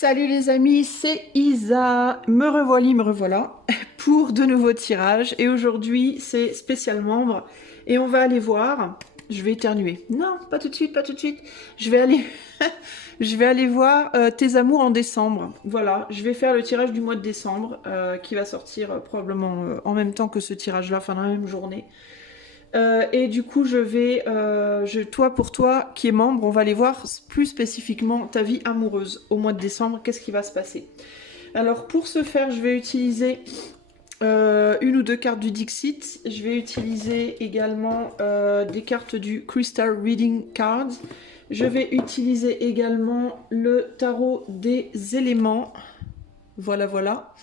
Salut les amis, c'est Isa, me revoilà pour de nouveaux tirages et aujourd'hui c'est spécial membre et on va aller voir, je vais éternuer, non pas tout de suite, je vais aller, je vais aller voir tes amours en décembre, voilà, je vais faire le tirage du mois de décembre qui va sortir probablement en même temps que ce tirage là, enfin dans la même journée. Et du coup, toi pour toi qui es membre, on va aller voir plus spécifiquement ta vie amoureuse au mois de décembre. Qu'est-ce qui va se passer? Alors pour ce faire, je vais utiliser une ou deux cartes du Dixit. Je vais utiliser également des cartes du Crystal Reading Cards. Je vais utiliser également le tarot des éléments. Voilà.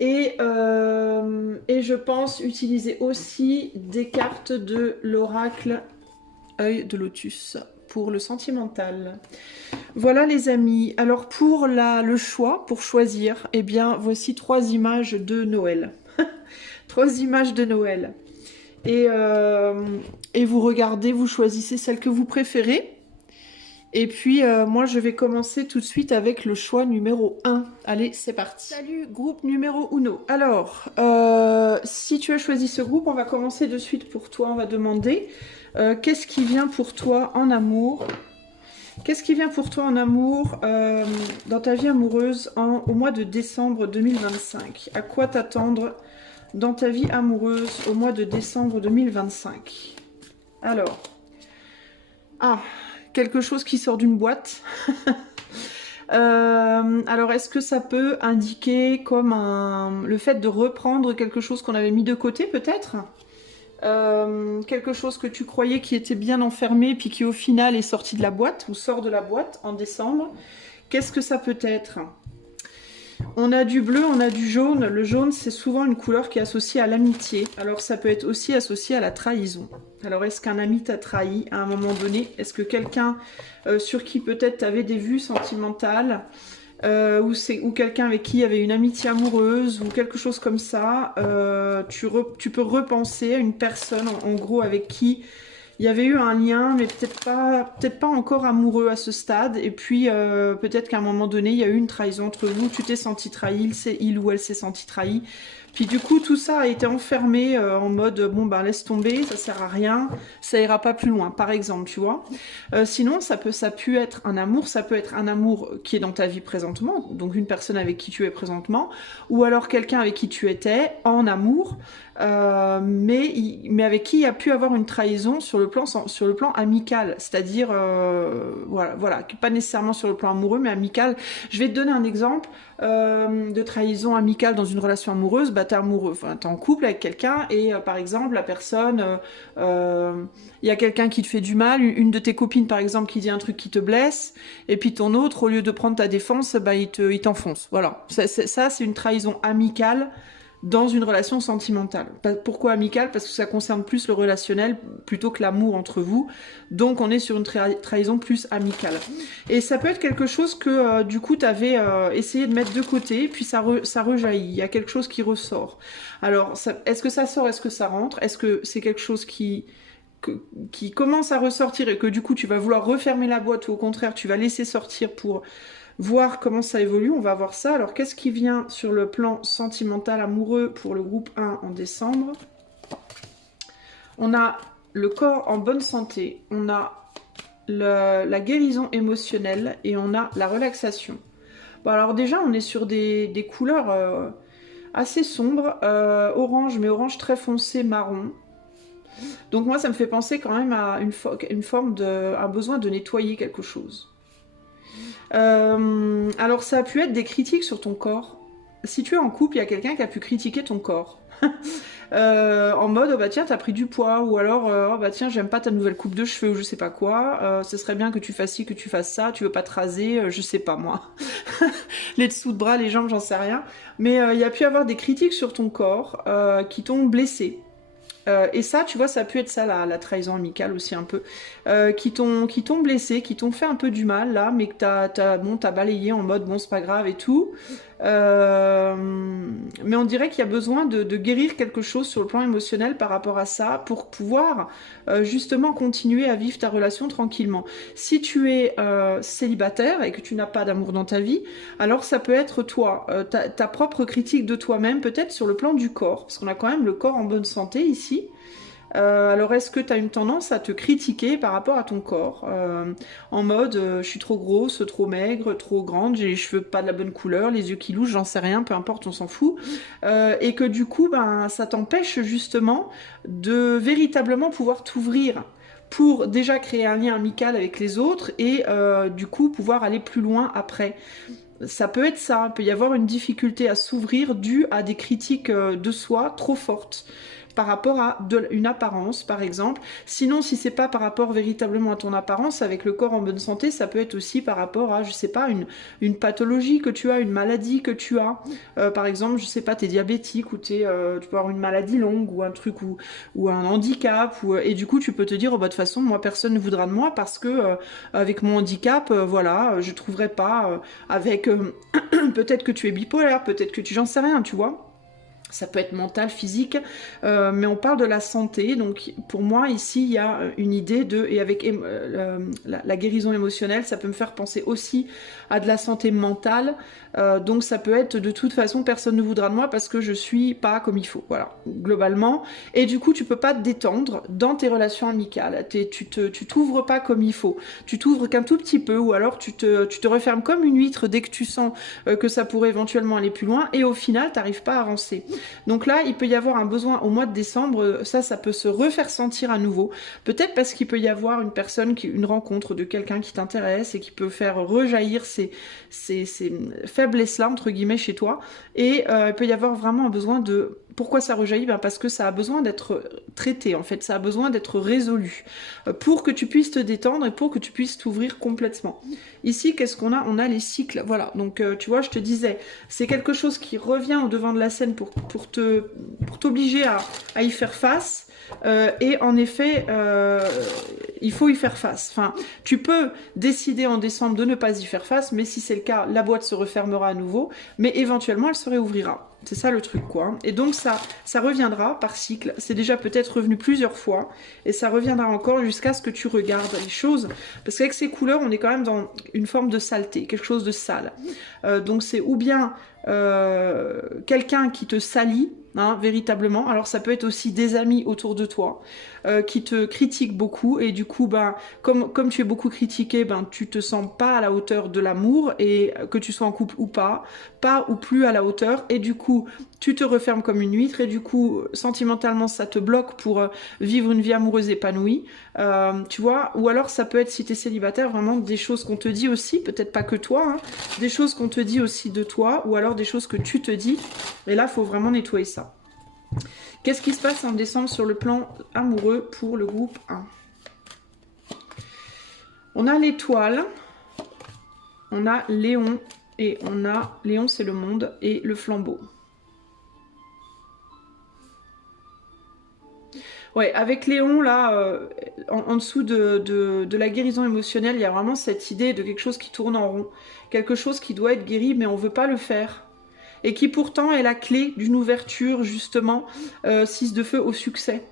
Et je pense utiliser aussi des cartes de l'oracle œil de lotus pour le sentimental. Voilà les amis. Alors pour le choix, pour choisir, eh bien voici 3 images de Noël. 3 images de Noël. Et vous regardez, vous choisissez celle que vous préférez. Et puis, moi, je vais commencer tout de suite avec le choix numéro 1. Allez, c'est parti. Salut, groupe numéro 1. Alors, si tu as choisi ce groupe, on va commencer de suite pour toi. On va demander qu'est-ce qui vient pour toi en amour. Qu'est-ce qui vient pour toi en amour dans ta vie amoureuse au mois de décembre 2025? À quoi t'attendre dans ta vie amoureuse au mois de décembre 2025? Alors, quelque chose qui sort d'une boîte. Alors, est-ce que ça peut indiquer comme le fait de reprendre quelque chose qu'on avait mis de côté, peut-être? Quelque chose que tu croyais qui était bien enfermé, puis qui au final est sorti de la boîte, ou sort de la boîte en décembre. Qu'est-ce que ça peut être? On a du bleu, on a du jaune. Le jaune, c'est souvent une couleur qui est associée à l'amitié. Alors, ça peut être aussi associé à la trahison. Alors, est-ce qu'un ami t'a trahi à un moment donné? Est-ce que quelqu'un sur qui peut-être tu avais des vues sentimentales ou quelqu'un avec qui il y avait une amitié amoureuse ou quelque chose comme ça, tu peux repenser à une personne, en gros, avec qui il y avait eu un lien, mais peut-être pas encore amoureux à ce stade. Et puis, peut-être qu'à un moment donné, il y a eu une trahison entre vous. Tu t'es senti trahi, il ou elle s'est senti trahi. Puis du coup, tout ça a été enfermé en mode, bon, ben laisse tomber, ça sert à rien, ça ira pas plus loin, par exemple, tu vois. Sinon, ça peut être un amour, ça peut être un amour qui est dans ta vie présentement, donc une personne avec qui tu es présentement, ou alors quelqu'un avec qui tu étais en amour, mais avec qui il y a pu avoir une trahison sur le plan amical, c'est-à-dire voilà, pas nécessairement sur le plan amoureux, mais amical. Je vais te donner un exemple de trahison amicale dans une relation amoureuse. Bah, t'es amoureux, enfin, t'es en couple avec quelqu'un et par exemple la personne, il y a quelqu'un qui te fait du mal, une de tes copines par exemple qui dit un truc qui te blesse, et puis ton autre, au lieu de prendre ta défense, bah, il t'enfonce. Voilà, ça c'est une trahison amicale dans une relation sentimentale. Pourquoi amicale? Parce que ça concerne plus le relationnel plutôt que l'amour entre vous. Donc on est sur une trahison plus amicale. Et ça peut être quelque chose que du coup tu avais essayé de mettre de côté, puis ça rejaillit. Il y a quelque chose qui ressort. Alors est-ce que ça sort? Est-ce que ça rentre? Est-ce que c'est quelque chose qui commence à ressortir et que du coup tu vas vouloir refermer la boîte ou au contraire tu vas laisser sortir pour voir comment ça évolue? On va voir ça. Alors, qu'est-ce qui vient sur le plan sentimental amoureux pour le groupe 1 en décembre? On a le corps en bonne santé, on a la guérison émotionnelle et on a la relaxation. Bon, alors déjà, on est sur des couleurs assez sombres, orange, mais orange très foncé, marron. Donc moi, ça me fait penser quand même à une forme un besoin de nettoyer quelque chose. Alors ça a pu être des critiques sur ton corps. Si tu es en couple, il y a quelqu'un qui a pu critiquer ton corps. En mode, oh bah tiens, t'as pris du poids, ou alors, oh bah tiens, j'aime pas ta nouvelle coupe de cheveux, ou je sais pas quoi, ce serait bien que tu fasses ci, que tu fasses ça, tu veux pas te raser, je sais pas moi. Les dessous de bras, les jambes, j'en sais rien. Mais il y a pu avoir des critiques sur ton corps qui t'ont blessé. Et ça, tu vois, ça peut être ça, la trahison amicale aussi un peu, qui t'ont blessé, qui t'ont fait un peu du mal là, mais que t'as balayé en mode bon c'est pas grave et tout. Euh, mais on dirait qu'il y a besoin de guérir quelque chose sur le plan émotionnel par rapport à ça pour pouvoir justement continuer à vivre ta relation tranquillement. Si tu es célibataire et que tu n'as pas d'amour dans ta vie, alors ça peut être toi, ta propre critique de toi-même, peut-être sur le plan du corps, parce qu'on a quand même le corps en bonne santé ici. Alors est-ce que tu as une tendance à te critiquer par rapport à ton corps en mode je suis trop grosse, trop maigre, trop grande, j'ai les cheveux pas de la bonne couleur, les yeux qui louchent, j'en sais rien, peu importe, on s'en fout. Et que du coup, ben, ça t'empêche justement de véritablement pouvoir t'ouvrir pour déjà créer un lien amical avec les autres et du coup pouvoir aller plus loin après. Ça peut être ça, il peut y avoir une difficulté à s'ouvrir due à des critiques de soi trop fortes par rapport à une apparence par exemple. Sinon si c'est pas par rapport véritablement à ton apparence, avec le corps en bonne santé, ça peut être aussi par rapport à, je sais pas, une pathologie que tu as, une maladie que tu as. Par exemple, je sais pas, t'es diabétique ou tu peux avoir une maladie longue ou un truc ou un handicap et du coup tu peux te dire oh, bah de toute façon moi personne ne voudra de moi parce que avec mon handicap voilà je trouverai pas avec peut-être que tu es bipolaire, peut-être que tu j'en sais rien, tu vois. Ça peut être mental, physique, mais on parle de la santé. Donc pour moi ici il y a une idée de, et avec la guérison émotionnelle, ça peut me faire penser aussi à de la santé mentale. Donc ça peut être de toute façon personne ne voudra de moi parce que je suis pas comme il faut, voilà, globalement. Et du coup tu peux pas te détendre dans tes relations amicales. Tu t'ouvres pas comme il faut. Tu t'ouvres qu'un tout petit peu, ou alors tu te refermes comme une huître dès que tu sens que ça pourrait éventuellement aller plus loin, et au final t'arrives pas à avancer. Donc là, il peut y avoir un besoin au mois de décembre, ça peut se refaire sentir à nouveau. Peut-être parce qu'il peut y avoir une rencontre de quelqu'un qui t'intéresse et qui peut faire rejaillir ces faiblesses-là, entre guillemets, chez toi. Et il peut y avoir vraiment un besoin de... Pourquoi ça rejaillit? Ben parce que ça a besoin d'être traité, en fait. Ça a besoin d'être résolu pour que tu puisses te détendre et pour que tu puisses t'ouvrir complètement. Ici, qu'est-ce qu'on a? On a les cycles. Voilà, donc tu vois, je te disais, c'est quelque chose qui revient au devant de la scène pour t'obliger à y faire face. Et en effet, il faut y faire face. Enfin, tu peux décider en décembre de ne pas y faire face, mais si c'est le cas, la boîte se refermera à nouveau, mais éventuellement elle se réouvrira. C'est ça le truc, quoi. Et donc ça reviendra par cycle. C'est déjà peut-être revenu plusieurs fois, et ça reviendra encore jusqu'à ce que tu regardes les choses. Parce qu'avec ces couleurs, on est quand même dans une forme de saleté, quelque chose de sale. Donc c'est ou bien quelqu'un qui te salit, hein, véritablement. Alors ça peut être aussi des amis autour de toi qui te critiquent beaucoup, et du coup ben comme tu es beaucoup critiqué, ben tu te sens pas à la hauteur de l'amour, et que tu sois en couple ou pas ou plus à la hauteur, et du coup tu te refermes comme une huître, et du coup sentimentalement ça te bloque pour vivre une vie amoureuse épanouie, tu vois. Ou alors ça peut être, si tu es célibataire, vraiment des choses qu'on te dit aussi, peut-être pas que toi, hein, des choses qu'on te dit aussi de toi, ou alors des choses que tu te dis, et là faut vraiment nettoyer ça. Qu'est-ce qui se passe en décembre sur le plan amoureux pour le groupe 1? On a l'étoile, on a Léon, et on a... Léon, c'est le monde, et le flambeau. Ouais, avec Léon, là, en dessous de la guérison émotionnelle, il y a vraiment cette idée de quelque chose qui tourne en rond. Quelque chose qui doit être guéri, mais on ne veut pas le faire. Et qui pourtant est la clé d'une ouverture, justement, 6 de feu, au succès.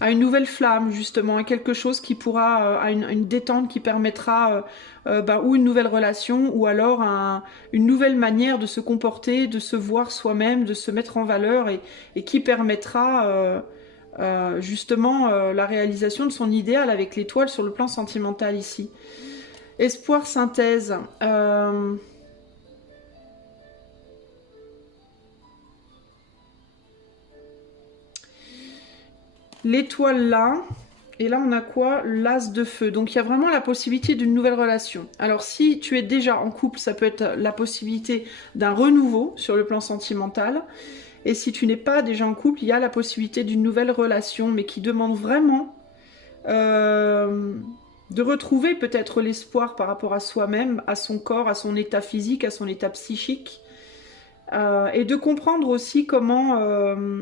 À une nouvelle flamme, justement, à quelque chose qui pourra, à une détente qui permettra, ou une nouvelle relation, ou alors une nouvelle manière de se comporter, de se voir soi-même, de se mettre en valeur, et qui permettra justement la réalisation de son idéal avec l'étoile sur le plan sentimental ici. Espoir, synthèse. L'étoile là, et là on a quoi? L'as de feu. Donc il y a vraiment la possibilité d'une nouvelle relation. Alors si tu es déjà en couple, ça peut être la possibilité d'un renouveau sur le plan sentimental. Et si tu n'es pas déjà en couple, il y a la possibilité d'une nouvelle relation, mais qui demande vraiment de retrouver peut-être l'espoir par rapport à soi-même, à son corps, à son état physique, à son état psychique. Et de comprendre aussi comment...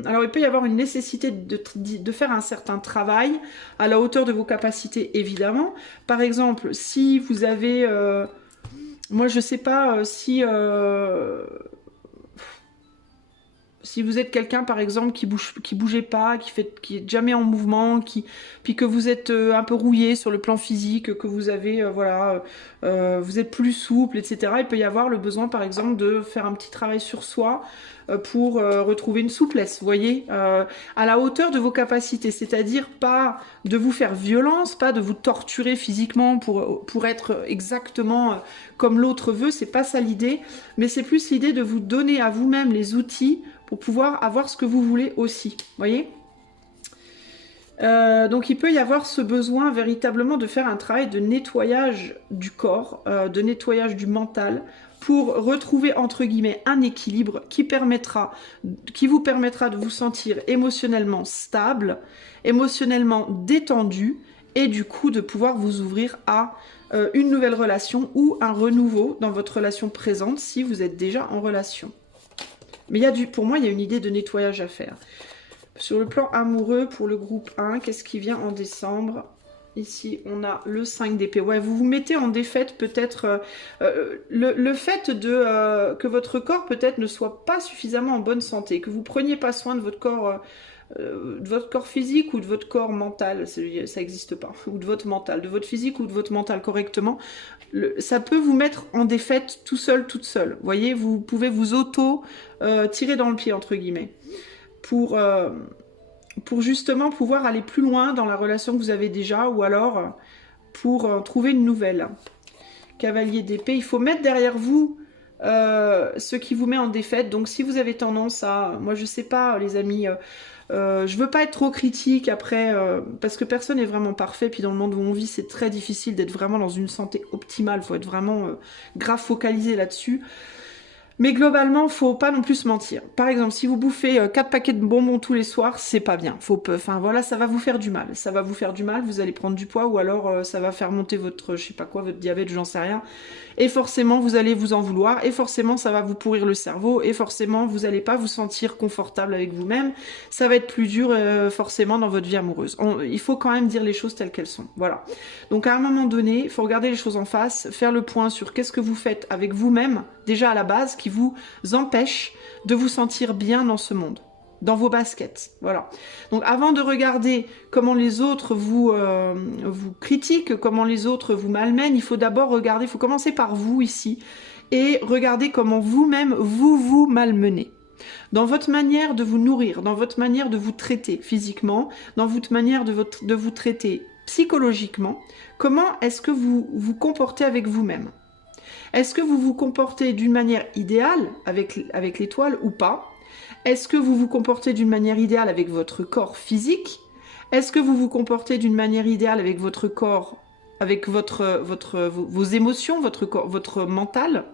alors il peut y avoir une nécessité de faire un certain travail à la hauteur de vos capacités, évidemment. Par exemple, si vous avez... moi je sais pas si vous êtes quelqu'un, par exemple, qui bougeait pas, qui est jamais en mouvement, puis que vous êtes un peu rouillé sur le plan physique, que vous avez, voilà, vous êtes plus souple, etc. Il peut y avoir le besoin, par exemple, de faire un petit travail sur soi pour retrouver une souplesse, vous voyez, à la hauteur de vos capacités, c'est-à-dire pas de vous faire violence, pas de vous torturer physiquement pour être exactement comme l'autre veut, c'est pas ça l'idée, mais c'est plus l'idée de vous donner à vous-même les outils pour pouvoir avoir ce que vous voulez aussi, voyez. Donc il peut y avoir ce besoin véritablement de faire un travail de nettoyage du corps, de nettoyage du mental, pour retrouver entre guillemets un équilibre qui vous permettra de vous sentir émotionnellement stable, émotionnellement détendu, et du coup de pouvoir vous ouvrir à une nouvelle relation ou un renouveau dans votre relation présente si vous êtes déjà en relation. Mais pour moi, il y a une idée de nettoyage à faire. Sur le plan amoureux, pour le groupe 1, qu'est-ce qui vient en décembre? Ici, on a le 5 d'épée. Ouais, vous vous mettez en défaite peut-être. Le fait que votre corps peut-être ne soit pas suffisamment en bonne santé, que vous preniez pas soin de votre corps physique ou de votre corps mental, ça n'existe pas, ou de votre mental, de votre physique ou de votre mental correctement, ça peut vous mettre en défaite tout seul, toute seule. Vous voyez, vous pouvez vous tirer dans le pied, entre guillemets, pour justement pouvoir aller plus loin dans la relation que vous avez déjà, ou alors pour trouver une nouvelle. Cavalier d'épée, il faut mettre derrière vous ce qui vous met en défaite. Donc si vous avez tendance à... Moi je sais pas les amis, je veux pas être trop critique après, parce que personne n'est vraiment parfait, puis dans le monde où on vit c'est très difficile d'être vraiment dans une santé optimale, il faut être vraiment grave focalisé là-dessus. Mais globalement, faut pas non plus se mentir. Par exemple, si vous bouffez 4 paquets de bonbons tous les soirs, c'est pas bien. Enfin voilà, ça va vous faire du mal. Ça va vous faire du mal, vous allez prendre du poids, ou alors ça va faire monter votre, je sais pas quoi, votre diabète, j'en sais rien. Et forcément, vous allez vous en vouloir, et forcément, ça va vous pourrir le cerveau, et forcément, vous allez pas vous sentir confortable avec vous-même. Ça va être plus dur, forcément, dans votre vie amoureuse. Il faut quand même dire les choses telles qu'elles sont. Voilà. Donc à un moment donné, il faut regarder les choses en face, faire le point sur qu'est-ce que vous faites avec vous-même, déjà à la base, qui vous empêche de vous sentir bien dans ce monde, dans vos baskets. Voilà. Donc avant de regarder comment les autres vous critiquent, comment les autres vous malmènent, il faut d'abord regarder, il faut commencer par vous ici, et regarder comment vous-même vous malmenez. Dans votre manière de vous nourrir, dans votre manière de vous traiter physiquement, dans votre manière de vous traiter psychologiquement, comment est-ce que vous vous comportez avec vous-même? Est-ce que vous vous comportez d'une manière idéale avec l'étoile ou pas? Est-ce que vous vous comportez d'une manière idéale avec votre corps physique? Est-ce que vous vous comportez d'une manière idéale avec votre corps, avec vos émotions, votre mental?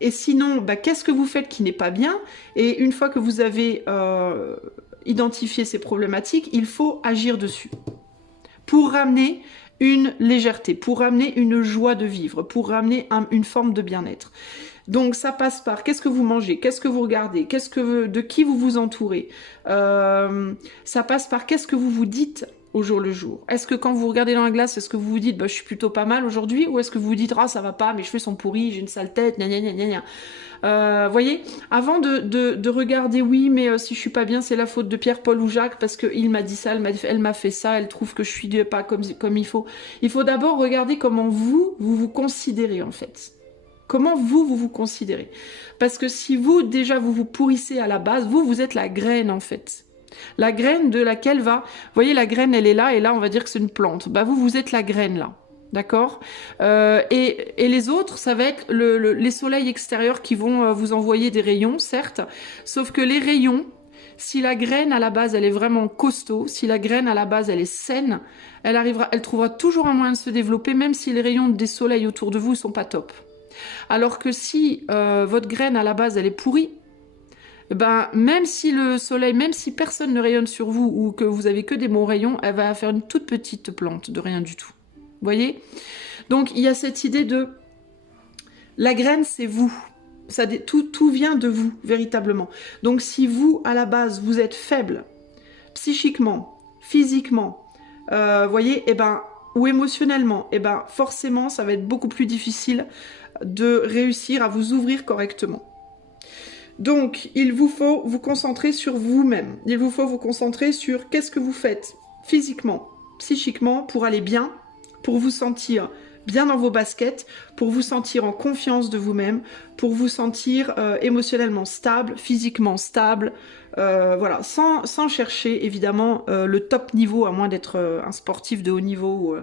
Et sinon, qu'est-ce que vous faites qui n'est pas bien? Et une fois que vous avez identifié ces problématiques, il faut agir dessus pour ramener une légèreté, pour ramener une joie de vivre, pour ramener une forme de bien-être. Donc ça passe par qu'est-ce que vous mangez, qu'est-ce que vous regardez, de qui vous vous entourez. Ça passe par qu'est-ce que vous vous dites au jour le jour. Est-ce que quand vous regardez dans la glace, est-ce que vous vous dites je suis plutôt pas mal aujourd'hui, ou est-ce que vous vous dites ça va pas, mes cheveux sont pourris, j'ai une sale tête, gna gna gna gna gna. Voyez, avant de regarder, oui, mais si je suis pas bien, c'est la faute de Pierre, Paul ou Jacques, parce qu'il m'a dit ça, elle m'a fait ça, elle trouve que je suis pas comme il faut. Il faut d'abord regarder comment vous considérez, en fait. Comment vous considérez. Parce que si déjà, vous pourrissez à la base, vous êtes la graine, en fait. La graine de laquelle vous voyez, la graine, elle est là, et là, on va dire que c'est une plante. Vous êtes la graine, là. D'accord, et les autres, ça va être les soleils extérieurs qui vont vous envoyer des rayons, certes, sauf que les rayons, si la graine à la base elle est vraiment costaud, si la graine à la base elle est saine, elle trouvera toujours un moyen de se développer, même si les rayons des soleils autour de vous ne sont pas top. Alors que si votre graine à la base elle est pourrie, même si le soleil, même si personne ne rayonne sur vous ou que vous avez que des bons rayons, elle va faire une toute petite plante de rien du tout. Vous voyez? Donc, il y a cette idée de... La graine, c'est vous. tout vient de vous, véritablement. Donc si vous, à la base, vous êtes faible, psychiquement, physiquement, voyez, eh ben, ou émotionnellement, eh ben, forcément, ça va être beaucoup plus difficile de réussir à vous ouvrir correctement. Donc, il vous faut vous concentrer sur vous-même. Il vous faut vous concentrer sur qu'est-ce que vous faites physiquement, psychiquement, pour aller bien, pour vous sentir bien dans vos baskets, pour vous sentir en confiance de vous-même, pour vous sentir émotionnellement stable, physiquement stable, voilà, sans chercher évidemment le top niveau, à moins d'être un sportif de haut niveau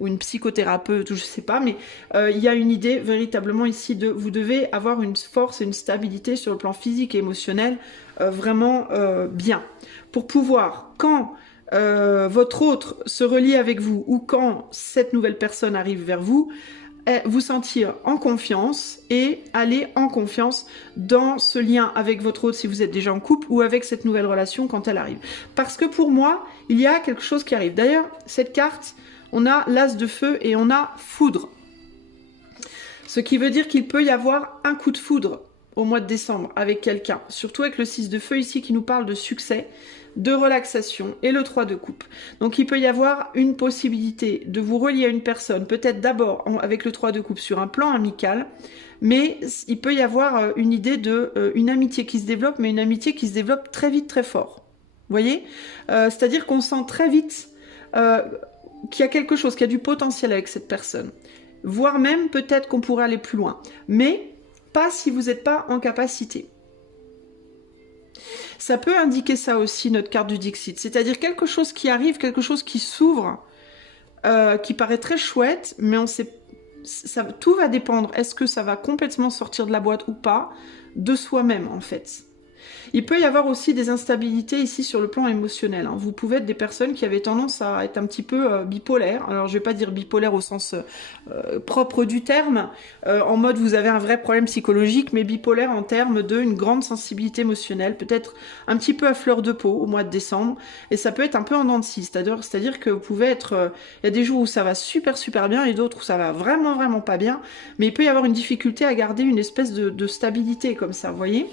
ou une psychothérapeute, ou je sais pas, mais il y a une idée véritablement ici de vous devez avoir une force et une stabilité sur le plan physique et émotionnel vraiment bien, pour pouvoir, quand votre autre se relie avec vous ou quand cette nouvelle personne arrive vers vous, vous sentir en confiance et aller en confiance dans ce lien avec votre autre si vous êtes déjà en couple ou avec cette nouvelle relation quand elle arrive. Parce que pour moi, il y a quelque chose qui arrive. D'ailleurs, cette carte, on a l'as de feu et on a foudre. Ce qui veut dire qu'il peut y avoir un coup de foudre au mois de décembre avec quelqu'un. Surtout avec le 6 de feu ici qui nous parle de succès, de relaxation et le 3 de coupe. Donc il peut y avoir une possibilité de vous relier à une personne, peut-être d'abord avec le 3 de coupe sur un plan amical, mais il peut y avoir une idée de une amitié qui se développe, mais une amitié qui se développe très vite, très fort. Vous voyez, c'est-à-dire qu'on sent très vite qu'il y a quelque chose, qu'il y a du potentiel avec cette personne. Voire même peut-être qu'on pourrait aller plus loin. Mais pas si vous n'êtes pas en capacité. Ça peut indiquer ça aussi, notre carte du Dixit. C'est-à-dire quelque chose qui arrive, quelque chose qui s'ouvre, qui paraît très chouette, mais on sait, tout va dépendre. Est-ce que ça va complètement sortir de la boîte ou pas, de soi-même en fait. Il peut y avoir aussi des instabilités ici sur le plan émotionnel. Hein. Vous pouvez être des personnes qui avaient tendance à être un petit peu bipolaires. Alors je vais pas dire bipolaire au sens propre du terme, en mode vous avez un vrai problème psychologique, mais bipolaire en termes d'une grande sensibilité émotionnelle, peut-être un petit peu à fleur de peau au mois de décembre, et ça peut être un peu en dents de scie, c'est-à-dire que vous pouvez être... il y a des jours où ça va super bien et d'autres où ça va vraiment pas bien, mais il peut y avoir une difficulté à garder une espèce de stabilité comme ça, vous voyez ?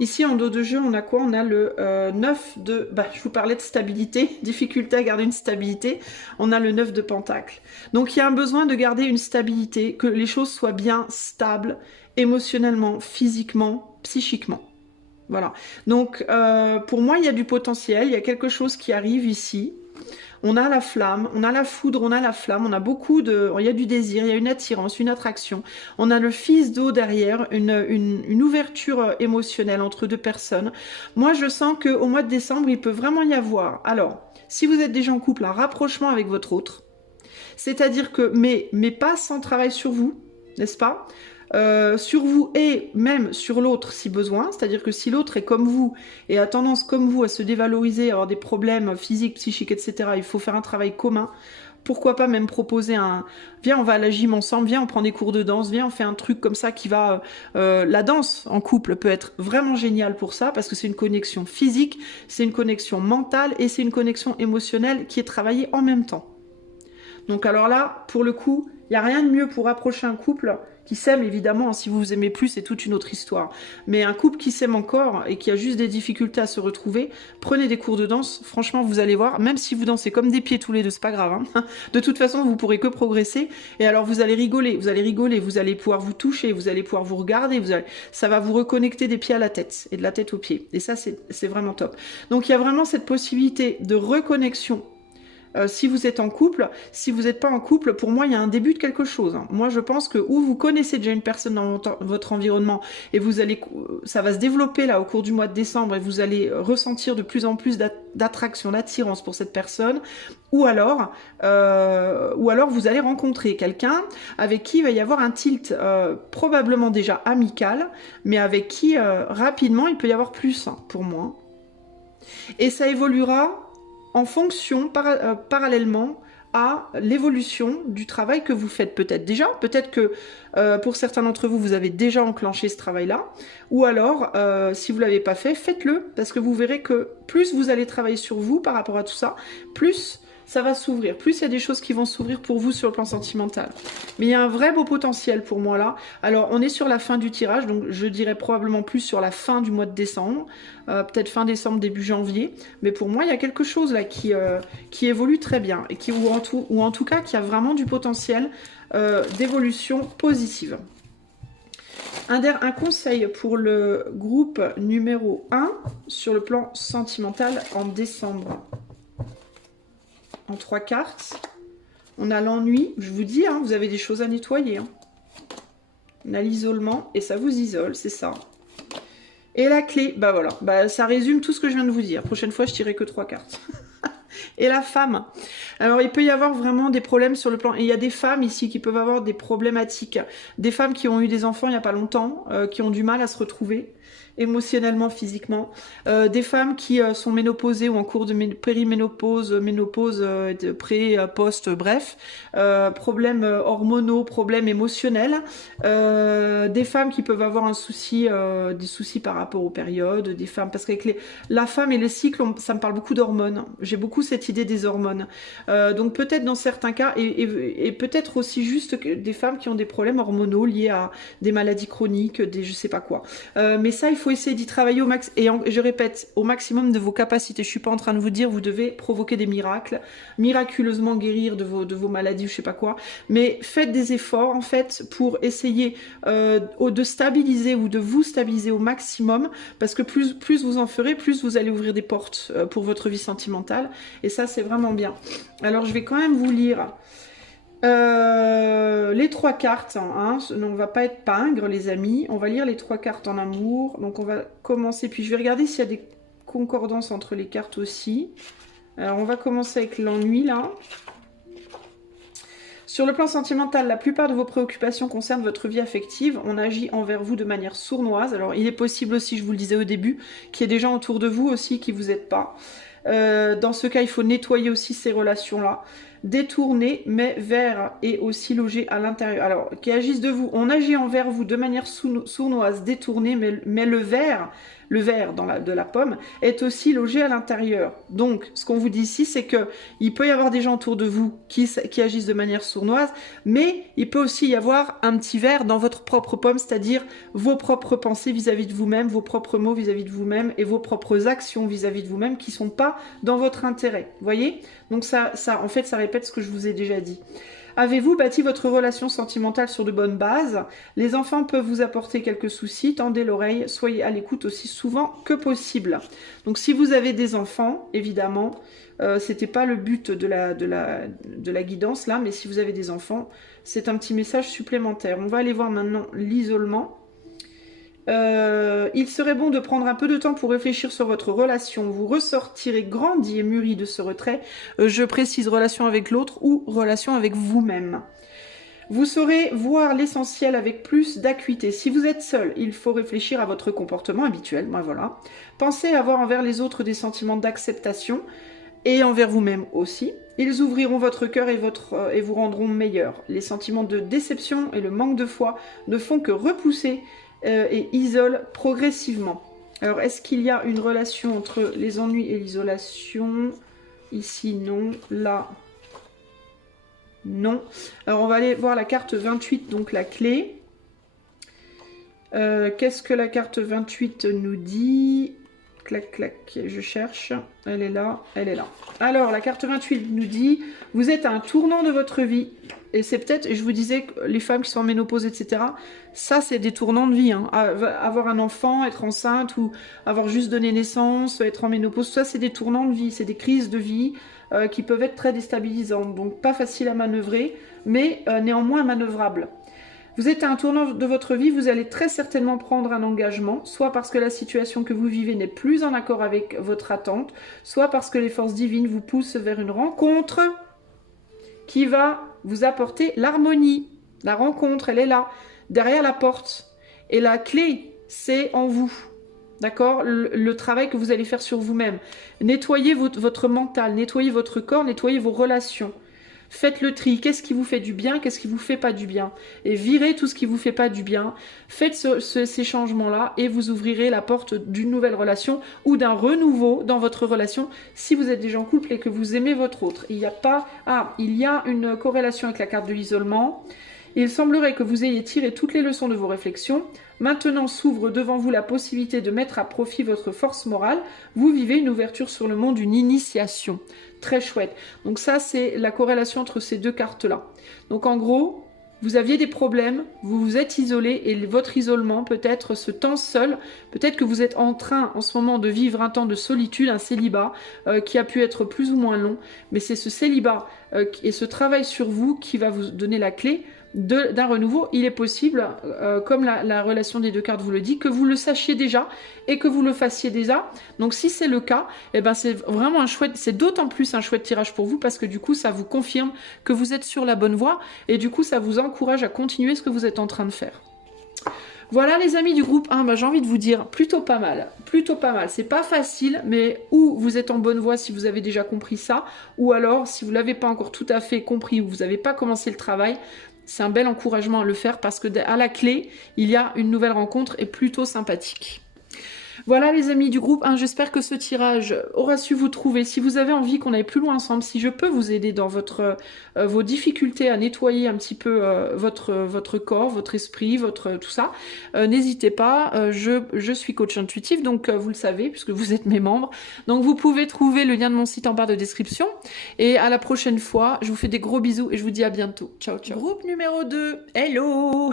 Ici, en dos de jeu, on a quoi? On a le 9 de... je vous parlais de stabilité, difficulté à garder une stabilité. On a le 9 de pentacle. Donc, il y a un besoin de garder une stabilité, que les choses soient bien stables, émotionnellement, physiquement, psychiquement. Voilà. Donc, pour moi, il y a du potentiel. Il y a quelque chose qui arrive ici. On a la flamme, on a la foudre, on a la flamme, on a beaucoup de... Il y a du désir, il y a une attirance, une attraction. On a le fils d'eau derrière, une ouverture émotionnelle entre deux personnes. Moi, je sens qu'au mois de décembre, il peut vraiment y avoir... Alors, si vous êtes déjà en couple, un rapprochement avec votre autre. C'est-à-dire que... Mais pas sans travail sur vous, n'est-ce pas ? Sur vous et même sur l'autre si besoin, c'est-à-dire que si l'autre est comme vous et a tendance comme vous à se dévaloriser, à avoir des problèmes physiques, psychiques, etc., il faut faire un travail commun. Pourquoi pas même proposer un... Viens, on va à la gym ensemble, viens, on prend des cours de danse, viens, on fait un truc comme ça qui va... La danse en couple peut être vraiment géniale pour ça, parce que c'est une connexion physique, c'est une connexion mentale et c'est une connexion émotionnelle qui est travaillée en même temps. Donc alors là, pour le coup, il n'y a rien de mieux pour rapprocher un couple qui s'aime, évidemment, si vous vous aimez plus, c'est toute une autre histoire. Mais un couple qui s'aime encore et qui a juste des difficultés à se retrouver, prenez des cours de danse, franchement, vous allez voir, même si vous dansez comme des pieds tous les deux, c'est pas grave. Hein. De toute façon, vous pourrez que progresser. Et alors, vous allez rigoler, vous allez pouvoir vous toucher, vous allez pouvoir vous regarder, ça va vous reconnecter des pieds à la tête et de la tête aux pieds. Et ça, c'est vraiment top. Donc, il y a vraiment cette possibilité de reconnexion. Si vous êtes en couple, si vous n'êtes pas en couple, pour moi, il y a un début de quelque chose. Hein. Moi, je pense que ou vous connaissez déjà une personne dans votre environnement et ça va se développer là au cours du mois de décembre et vous allez ressentir de plus en plus d'attraction, d'attirance pour cette personne, ou alors vous allez rencontrer quelqu'un avec qui il va y avoir un tilt probablement déjà amical, mais avec qui rapidement il peut y avoir plus, hein, pour moi. Et ça évoluera en fonction, parallèlement à l'évolution du travail que vous faites peut-être déjà. Peut-être que pour certains d'entre vous, vous avez déjà enclenché ce travail-là. Ou alors, si vous ne l'avez pas fait, faites-le. Parce que vous verrez que plus vous allez travailler sur vous par rapport à tout ça, plus ça va s'ouvrir. Plus il y a des choses qui vont s'ouvrir pour vous sur le plan sentimental. Mais il y a un vrai beau potentiel pour moi là. Alors on est sur la fin du tirage, donc je dirais probablement plus sur la fin du mois de décembre, peut-être fin décembre, début janvier. Mais pour moi il y a quelque chose là qui évolue très bien et ou en tout cas qui a vraiment du potentiel d'évolution positive. Un conseil pour le groupe numéro 1 sur le plan sentimental en décembre. En 3 cartes, on a l'ennui. Je vous dis, hein, vous avez des choses à nettoyer. Hein. On a l'isolement et ça vous isole, c'est ça. Et la clé, bah voilà, bah, ça résume tout ce que je viens de vous dire. Prochaine fois, je tirerai que 3 cartes. Et la femme. Alors, il peut y avoir vraiment des problèmes sur le plan... Et il y a des femmes ici qui peuvent avoir des problématiques. Des femmes qui ont eu des enfants il n'y a pas longtemps, qui ont du mal à se retrouver émotionnellement, physiquement. Des femmes qui sont ménopausées ou en cours de périménopause, ménopause, pré, post, bref. Problèmes hormonaux, problèmes émotionnels. Des femmes qui peuvent avoir un souci, des soucis par rapport aux périodes. Des femmes, parce qu'avec la femme et les cycles, ça me parle beaucoup d'hormones. J'ai beaucoup cette idée des hormones. Donc peut-être dans certains cas, et peut-être aussi juste des femmes qui ont des problèmes hormonaux liés à des maladies chroniques, des je sais pas quoi. Mais ça, il faut essayer d'y travailler au max. Et je répète, au maximum de vos capacités. Je suis pas en train de vous dire, vous devez provoquer des miracles, miraculeusement guérir de vos maladies ou je sais pas quoi. Mais faites des efforts en fait pour essayer de stabiliser ou de vous stabiliser au maximum, parce que plus vous en ferez, plus vous allez ouvrir des portes pour votre vie sentimentale. Et ça, c'est vraiment bien. Alors, je vais quand même vous lire les 3 cartes. Hein. On va pas être pingres, les amis. On va lire les 3 cartes en amour. Donc, on va commencer. Puis, je vais regarder s'il y a des concordances entre les cartes aussi. Alors, on va commencer avec l'ennui, là. Sur le plan sentimental, la plupart de vos préoccupations concernent votre vie affective. On agit envers vous de manière sournoise. Alors, il est possible aussi, je vous le disais au début, qu'il y ait des gens autour de vous aussi qui vous aident pas. Dans ce cas, il faut nettoyer aussi ces relations-là. Détourner, mais vers et aussi loger à l'intérieur. Alors, qui agissent de vous. On agit envers vous de manière sournoise, détournée, mais le verre de la pomme est aussi logé à l'intérieur. Donc, ce qu'on vous dit ici, c'est que il peut y avoir des gens autour de vous qui agissent de manière sournoise, mais il peut aussi y avoir un petit verre dans votre propre pomme, c'est-à-dire vos propres pensées vis-à-vis de vous-même, vos propres mots vis-à-vis de vous-même et vos propres actions vis-à-vis de vous-même qui sont pas dans votre intérêt. Vous voyez? Donc ça, en fait, ça répète ce que je vous ai déjà dit. Avez-vous bâti votre relation sentimentale sur de bonnes bases? Les enfants peuvent vous apporter quelques soucis, tendez l'oreille, soyez à l'écoute aussi souvent que possible. Donc si vous avez des enfants, évidemment, c'était pas le but de la guidance là, mais si vous avez des enfants, c'est un petit message supplémentaire. On va aller voir maintenant l'isolement. Il serait bon de prendre un peu de temps pour réfléchir sur votre relation. Vous ressortirez grandi et mûri de ce retrait. Je précise relation avec l'autre ou relation avec vous-même. Vous saurez voir l'essentiel avec plus d'acuité. Si vous êtes seul, il faut réfléchir à votre comportement habituel. Ben voilà. Pensez à avoir envers les autres des sentiments d'acceptation et envers vous-même aussi. Ils ouvriront votre cœur et vous rendront meilleur. Les sentiments de déception et le manque de foi ne font que repousser et isole progressivement. Alors, est-ce qu'il y a une relation entre les ennuis et l'isolation? Ici, non. Là, non. Alors, on va aller voir la carte 28, donc la clé. Qu'est-ce que la carte 28 nous dit? Clac, clac, je cherche. Elle est là, elle est là. Alors, la carte 28 nous dit, vous êtes à un tournant de votre vie. Et c'est peut-être, et je vous disais que les femmes qui sont en ménopause, etc., ça, c'est des tournants de vie. Hein. Avoir un enfant, être enceinte ou avoir juste donné naissance, être en ménopause, ça, c'est des tournants de vie. C'est des crises de vie qui peuvent être très déstabilisantes. Donc, pas facile à manœuvrer, mais néanmoins manœuvrable. Vous êtes à un tournant de votre vie, vous allez très certainement prendre un engagement, soit parce que la situation que vous vivez n'est plus en accord avec votre attente, soit parce que les forces divines vous poussent vers une rencontre qui va vous apporter l'harmonie. La rencontre, elle est là, derrière la porte. Et la clé, c'est en vous. D'accord? Le travail que vous allez faire sur vous-même. Nettoyez votre mental, nettoyez votre corps, nettoyez vos relations. Faites le tri, qu'est-ce qui vous fait du bien, qu'est-ce qui vous fait pas du bien. Et virez tout ce qui vous fait pas du bien. Faites ces changements-là et vous ouvrirez la porte d'une nouvelle relation ou d'un renouveau dans votre relation si vous êtes déjà en couple et que vous aimez votre autre. Il y a une corrélation avec la carte de l'isolement. Il semblerait que vous ayez tiré toutes les leçons de vos réflexions. Maintenant s'ouvre devant vous la possibilité de mettre à profit votre force morale. Vous vivez une ouverture sur le monde, une initiation. Très chouette. Donc ça, c'est la corrélation entre ces deux cartes-là. Donc en gros, vous aviez des problèmes, vous vous êtes isolé et votre isolement, peut-être ce temps seul, peut-être que vous êtes en train en ce moment de vivre un temps de solitude, un célibat qui a pu être plus ou moins long, mais c'est ce célibat et ce travail sur vous qui va vous donner la clé d'un renouveau. Il est possible, comme la relation des deux cartes vous le dit, que vous le sachiez déjà et que vous le fassiez déjà. Donc si c'est le cas, eh ben c'est vraiment c'est d'autant plus un chouette tirage pour vous parce que du coup ça vous confirme que vous êtes sur la bonne voie et du coup ça vous encourage à continuer ce que vous êtes en train de faire. Voilà les amis du groupe 1, j'ai envie de vous dire, plutôt pas mal, c'est pas facile, mais ou vous êtes en bonne voie si vous avez déjà compris ça, ou alors si vous l'avez pas encore tout à fait compris ou vous n'avez pas commencé le travail, c'est un bel encouragement à le faire parce que à la clé, il y a une nouvelle rencontre et plutôt sympathique. Voilà les amis du groupe 1, j'espère que ce tirage aura su vous trouver. Si vous avez envie qu'on aille plus loin ensemble, si je peux vous aider dans vos difficultés à nettoyer un petit peu votre corps, votre esprit, tout ça, n'hésitez pas. Je suis coach intuitif, donc vous le savez puisque vous êtes mes membres. Donc vous pouvez trouver le lien de mon site en barre de description. Et à la prochaine fois, je vous fais des gros bisous et je vous dis à bientôt. Ciao, ciao. Groupe numéro 2, hello.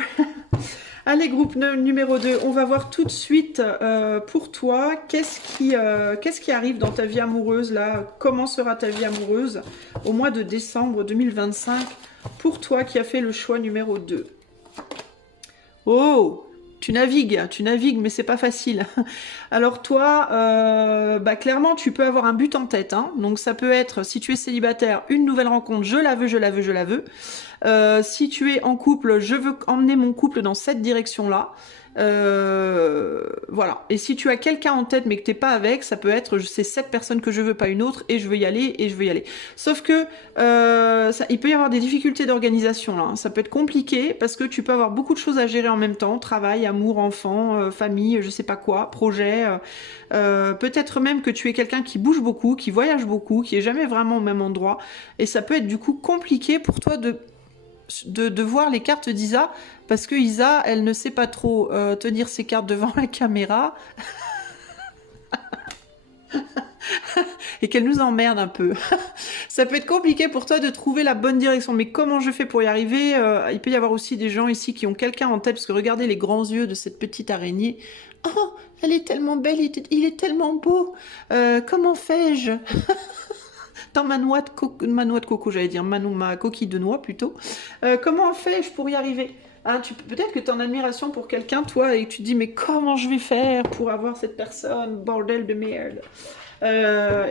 Allez, groupe numéro 2, on va voir tout de suite pour toi, qu'est-ce qui arrive dans ta vie amoureuse là? Comment sera ta vie amoureuse au mois de décembre 2025 pour toi qui as fait le choix numéro 2? Oh, tu navigues, mais c'est pas facile. Alors toi, clairement, tu peux avoir un but en tête. Hein. Donc ça peut être, si tu es célibataire, une nouvelle rencontre, je la veux, je la veux, je la veux. Si tu es en couple, je veux emmener mon couple dans cette direction-là. Voilà. Et si tu as quelqu'un en tête mais que t'es pas avec, ça peut être c'est cette personne que je veux, pas une autre, et je veux y aller, et je veux y aller. Sauf que il peut y avoir des difficultés d'organisation là. Hein. Ça peut être compliqué parce que tu peux avoir beaucoup de choses à gérer en même temps, travail, amour, enfant, famille, je sais pas quoi, projet. Peut-être même que tu es quelqu'un qui bouge beaucoup, qui voyage beaucoup, qui est jamais vraiment au même endroit, et ça peut être du coup compliqué pour toi de voir les cartes d'Isa, parce que Isa, elle ne sait pas trop tenir ses cartes devant la caméra et qu'elle nous emmerde un peu. Ça peut être compliqué pour toi de trouver la bonne direction, mais comment je fais pour y arriver? Il peut y avoir aussi des gens ici qui ont quelqu'un en tête, parce que regardez les grands yeux de cette petite araignée. Oh, elle est tellement belle, il est tellement beau. Comment fais-je? Dans ma noix de coco, j'allais dire, ma coquille de noix plutôt. Comment fais-je pour y arriver? Hein, peut-être que tu es en admiration pour quelqu'un, toi, et tu te dis, mais comment je vais faire pour avoir cette personne? Bordel de merde.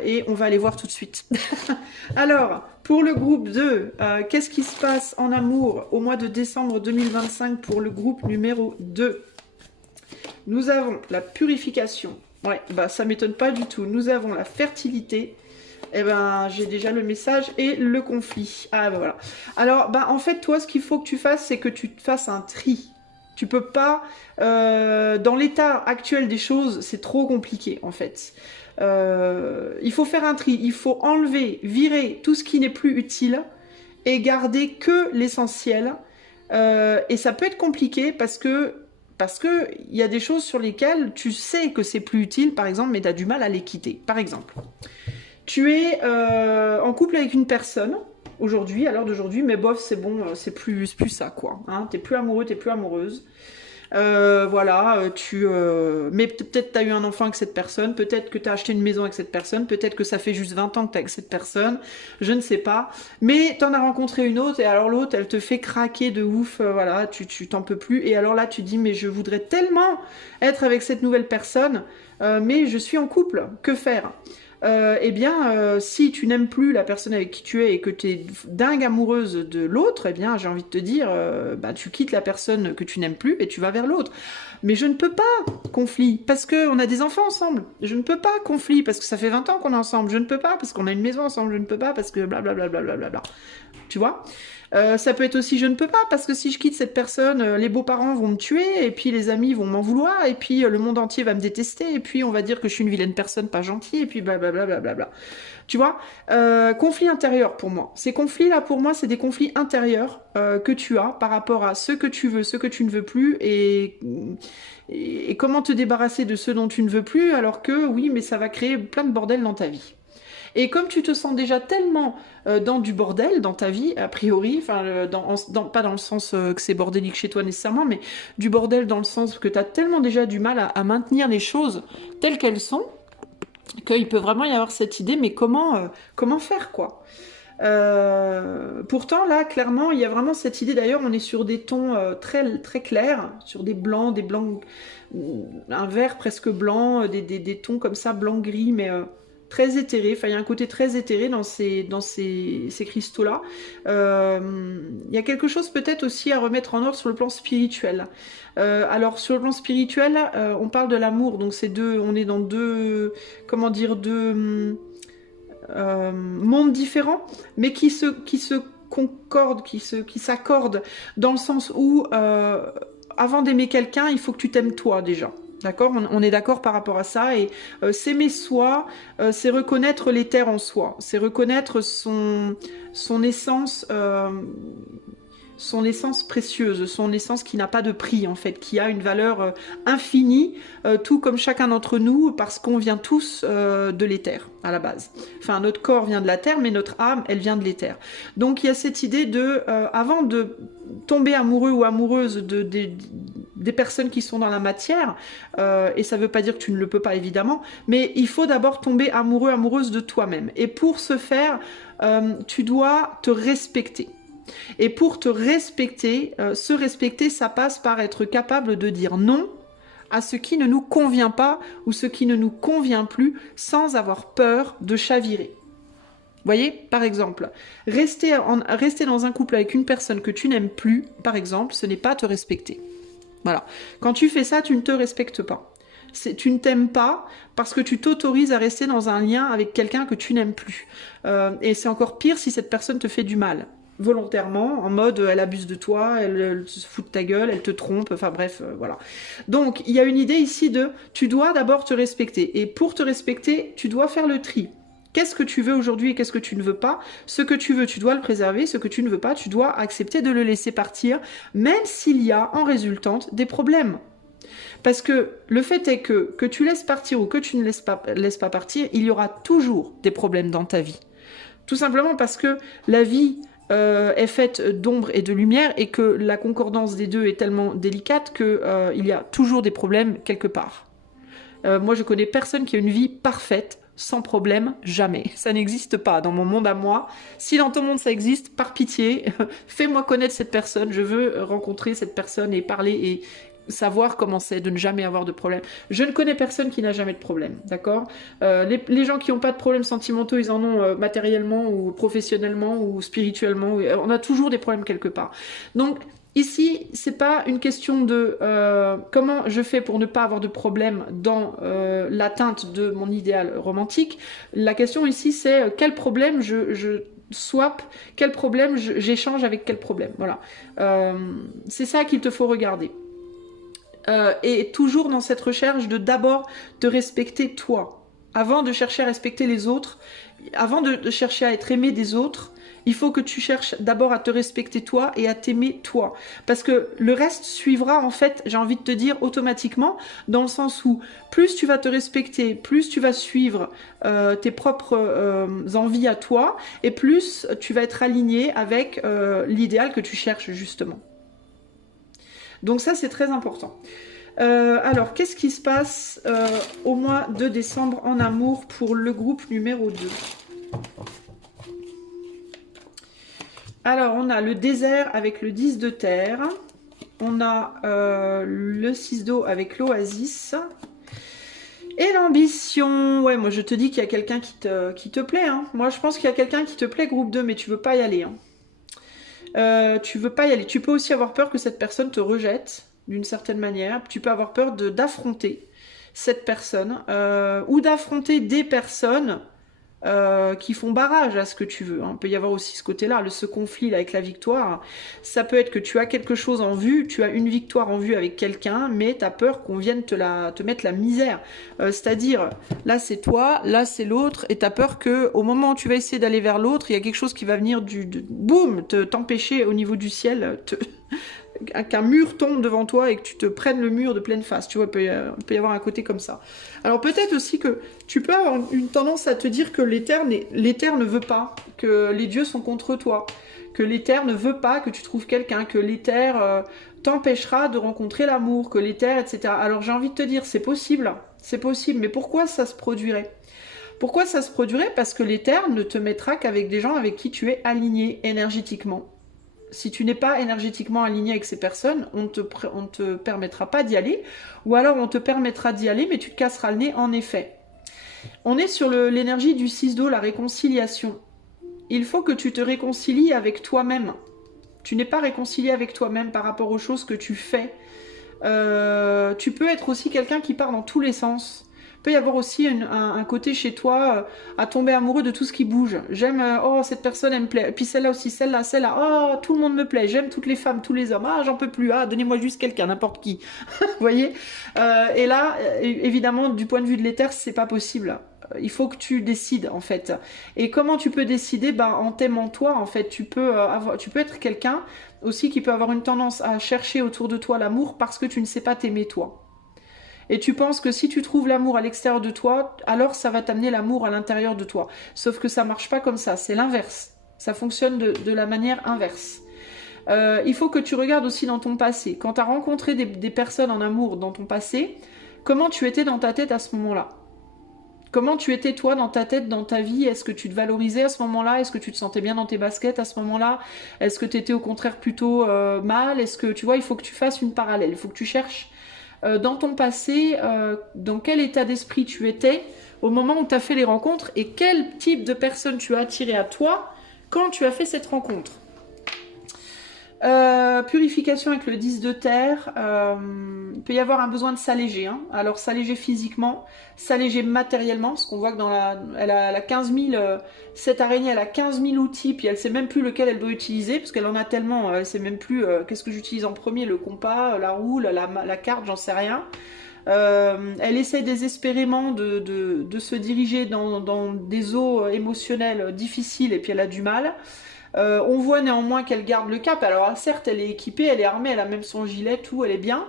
Et on va aller voir tout de suite. Alors, pour le groupe 2, qu'est-ce qui se passe en amour au mois de décembre 2025 pour le groupe numéro 2? Nous avons la purification. Ouais, ça m'étonne pas du tout. Nous avons la fertilité. Eh ben, j'ai déjà le message et le conflit. Ah, voilà. Alors, en fait, toi, ce qu'il faut que tu fasses, c'est que tu te fasses un tri. Tu peux pas... dans l'état actuel des choses, c'est trop compliqué, en fait. Il faut faire un tri. Il faut enlever, virer tout ce qui n'est plus utile et garder que l'essentiel. Et ça peut être compliqué parce que il y a des choses sur lesquelles tu sais que c'est plus utile, par exemple, mais tu as du mal à les quitter. Par exemple... Tu es en couple avec une personne aujourd'hui, à l'heure d'aujourd'hui, mais bof, c'est bon, c'est plus ça, quoi. Hein, t'es plus amoureux, t'es plus amoureuse. Voilà, mais peut-être t'as eu un enfant avec cette personne, peut-être que t'as acheté une maison avec cette personne, peut-être que ça fait juste 20 ans que t'es avec cette personne, je ne sais pas. Mais t'en as rencontré une autre, et alors l'autre, elle te fait craquer de ouf, voilà, tu t'en peux plus. Et alors là, tu dis, mais je voudrais tellement être avec cette nouvelle personne, mais je suis en couple, que faire? Si tu n'aimes plus la personne avec qui tu es et que tu es dingue amoureuse de l'autre, eh bien, j'ai envie de te dire, tu quittes la personne que tu n'aimes plus et tu vas vers l'autre. Mais je ne peux pas, conflit, parce qu'on a des enfants ensemble. Je ne peux pas, conflit, parce que ça fait 20 ans qu'on est ensemble. Je ne peux pas, parce qu'on a une maison ensemble. Je ne peux pas, parce que blablabla. tu vois. Ça peut être aussi je ne peux pas parce que si je quitte cette personne, les beaux-parents vont me tuer et puis les amis vont m'en vouloir et puis le monde entier va me détester et puis on va dire que je suis une vilaine personne pas gentille et puis blablabla. Bla. Tu vois, conflit intérieur pour moi. Ces conflits-là pour moi c'est des conflits intérieurs que tu as par rapport à ce que tu veux, ce que tu ne veux plus et comment te débarrasser de ce dont tu ne veux plus alors que oui mais ça va créer plein de bordel dans ta vie. Et comme tu te sens déjà tellement dans du bordel dans ta vie, a priori, enfin, pas dans le sens que c'est bordélique chez toi nécessairement, mais du bordel dans le sens que tu as tellement déjà du mal à maintenir les choses telles qu'elles sont, qu'il peut vraiment y avoir cette idée, mais comment faire, quoi. Pourtant, là, clairement, il y a vraiment cette idée. D'ailleurs, on est sur des tons très, très clairs, sur des blancs, un vert presque blanc, des tons comme ça, blanc-gris, mais très éthéré. Enfin, il y a un côté très éthéré dans ces cristaux-là. Il y a quelque chose peut-être aussi à remettre en ordre sur le plan spirituel. Alors, sur le plan spirituel, on parle de l'amour, donc on est dans comment dire, deux mondes différents, mais qui se concordent, qui s'accordent dans le sens où avant d'aimer quelqu'un, il faut que tu t'aimes toi déjà. D'accord, on est d'accord par rapport à ça et s'aimer soi, c'est reconnaître l'éther en soi, c'est reconnaître son essence précieuse, son essence qui n'a pas de prix en fait, qui a une valeur infinie, tout comme chacun d'entre nous, parce qu'on vient tous de l'éther à la base. Enfin, notre corps vient de la terre, mais notre âme, elle vient de l'éther. Donc il y a cette idée de, avant de tomber amoureux ou amoureuse des personnes qui sont dans la matière, et ça ne veut pas dire que tu ne le peux pas évidemment, mais il faut d'abord tomber amoureux, amoureuse de toi-même. Et pour ce faire, tu dois te respecter. Et pour te respecter, se respecter, ça passe par être capable de dire non à ce qui ne nous convient pas ou ce qui ne nous convient plus sans avoir peur de chavirer. Vous voyez, par exemple, rester dans un couple avec une personne que tu n'aimes plus, par exemple, ce n'est pas te respecter. Voilà. Quand tu fais ça, tu ne te respectes pas. Tu ne t'aimes pas parce que tu t'autorises à rester dans un lien avec quelqu'un que tu n'aimes plus. Et c'est encore pire si cette personne te fait du mal. Volontairement, en mode elle abuse de toi, elle se fout de ta gueule, elle te trompe, enfin bref, voilà. Donc il y a une idée ici de tu dois d'abord te respecter et pour te respecter, tu dois faire le tri. Qu'est-ce que tu veux aujourd'hui et qu'est-ce que tu ne veux pas? Ce que tu veux, tu dois le préserver, ce que tu ne veux pas, tu dois accepter de le laisser partir, même s'il y a en résultante des problèmes. Parce que le fait est que tu laisses partir ou que tu ne laisses pas partir, il y aura toujours des problèmes dans ta vie. Tout simplement parce que la vie est faite d'ombre et de lumière et que la concordance des deux est tellement délicate qu'il y a toujours des problèmes quelque part. Moi, je connais personne qui a une vie parfaite, sans problème, jamais. Ça n'existe pas dans mon monde à moi. Si dans ton monde ça existe, par pitié, fais-moi connaître cette personne. Je veux rencontrer cette personne et parler et savoir comment c'est de ne jamais avoir de problème. Je ne connais personne qui n'a jamais de problème, d'accord? Les gens qui n'ont pas de problèmes sentimentaux, ils en ont matériellement ou professionnellement ou spirituellement. On a toujours des problèmes quelque part. Donc, ici, c'est pas une question de comment je fais pour ne pas avoir de problème dans l'atteinte de mon idéal romantique. La question ici, c'est quel problème je swap, quel problème j'échange avec quel problème. Voilà. C'est ça qu'il te faut regarder. Et toujours dans cette recherche de d'abord te respecter toi. Avant de chercher à respecter les autres, avant de chercher à être aimé des autres, il faut que tu cherches d'abord à te respecter toi et à t'aimer toi. Parce que le reste suivra en fait, j'ai envie de te dire, automatiquement, dans le sens où plus tu vas te respecter, plus tu vas suivre tes propres envies à toi, et plus tu vas être aligné avec l'idéal que tu cherches justement. Donc ça, c'est très important. Alors, qu'est-ce qui se passe au mois de décembre en amour pour le groupe numéro 2? Alors, on a le désert avec le 10 de terre. On a le 6 d'eau avec l'oasis. Et l'ambition. Ouais, moi, je te dis qu'il y a quelqu'un qui te plaît. Hein. Moi, je pense qu'il y a quelqu'un qui te plaît, groupe 2, mais tu veux pas y aller. Hein. Tu veux pas y aller. Tu peux aussi avoir peur que cette personne te rejette d'une certaine manière. Tu peux avoir peur d'affronter cette personne ou d'affronter des personnes qui font barrage à ce que tu veux. Hein. Il peut y avoir aussi ce côté-là, ce conflit là, avec la victoire. Ça peut être que tu as quelque chose en vue, tu as une victoire en vue avec quelqu'un, mais tu as peur qu'on vienne te mettre la misère. C'est-à-dire, là c'est toi, là c'est l'autre, et tu as peur qu'au moment où tu vas essayer d'aller vers l'autre, il y a quelque chose qui va venir boum, t'empêcher au niveau du ciel, qu'un mur tombe devant toi et que tu te prennes le mur de pleine face. Tu vois, il peut y avoir un côté comme ça. Alors peut-être aussi que tu peux avoir une tendance à te dire que l'éther ne veut pas, que les dieux sont contre toi, que l'éther ne veut pas que tu trouves quelqu'un, que l'éther t'empêchera de rencontrer l'amour, que l'éther, etc. Alors j'ai envie de te dire, c'est possible, mais pourquoi ça se produirait ? Pourquoi ça se produirait ? Parce que l'éther ne te mettra qu'avec des gens avec qui tu es aligné énergétiquement. Si tu n'es pas énergétiquement aligné avec ces personnes, on ne te permettra pas d'y aller, ou alors on te permettra d'y aller, mais tu te casseras le nez en effet. On est sur l'énergie du 6 d'eau, la réconciliation. Il faut que tu te réconcilies avec toi-même. Tu n'es pas réconcilié avec toi-même par rapport aux choses que tu fais. Tu peux être aussi quelqu'un qui part dans tous les sens. Il peut y avoir aussi un côté chez toi à tomber amoureux de tout ce qui bouge. J'aime, oh cette personne elle me plaît, et puis celle-là aussi, celle-là, oh tout le monde me plaît, j'aime toutes les femmes, tous les hommes, ah j'en peux plus, ah donnez-moi juste quelqu'un, n'importe qui. Vous voyez et là, évidemment, du point de vue de l'éther, c'est pas possible. Il faut que tu décides en fait. Et comment tu peux décider ? En t'aimant toi en fait. Tu peux être quelqu'un aussi qui peut avoir une tendance à chercher autour de toi l'amour parce que tu ne sais pas t'aimer toi. Et tu penses que si tu trouves l'amour à l'extérieur de toi, alors ça va t'amener l'amour à l'intérieur de toi. Sauf que ça marche pas comme ça, c'est l'inverse. Ça fonctionne de la manière inverse. Il faut que tu regardes aussi dans ton passé. Quand tu as rencontré des personnes en amour dans ton passé, comment tu étais dans ta tête à ce moment-là ? Comment tu étais toi dans ta tête, dans ta vie ? Est-ce que tu te valorisais à ce moment-là ? Est-ce que tu te sentais bien dans tes baskets à ce moment-là ? Est-ce que tu étais au contraire plutôt mal ? Est-ce que tu vois, il faut que tu fasses une parallèle. Il faut que tu cherches dans ton passé, dans quel état d'esprit tu étais au moment où tu as fait les rencontres et quel type de personne tu as attiré à toi quand tu as fait cette rencontre. Purification avec le 10 de terre, il peut y avoir un besoin de s'alléger. Hein. Alors s'alléger physiquement, s'alléger matériellement, parce qu'on voit que elle a 15 000, cette araignée elle a 15 000 outils, puis elle sait même plus lequel elle doit utiliser, parce qu'elle en a tellement, elle sait même plus qu'est-ce que j'utilise en premier, le compas, la roue, la carte, j'en sais rien. Elle essaie désespérément de se diriger dans des eaux émotionnelles difficiles, et puis elle a du mal. On voit néanmoins qu'elle garde le cap. Alors certes, elle est équipée, elle est armée, elle a même son gilet, tout, elle est bien.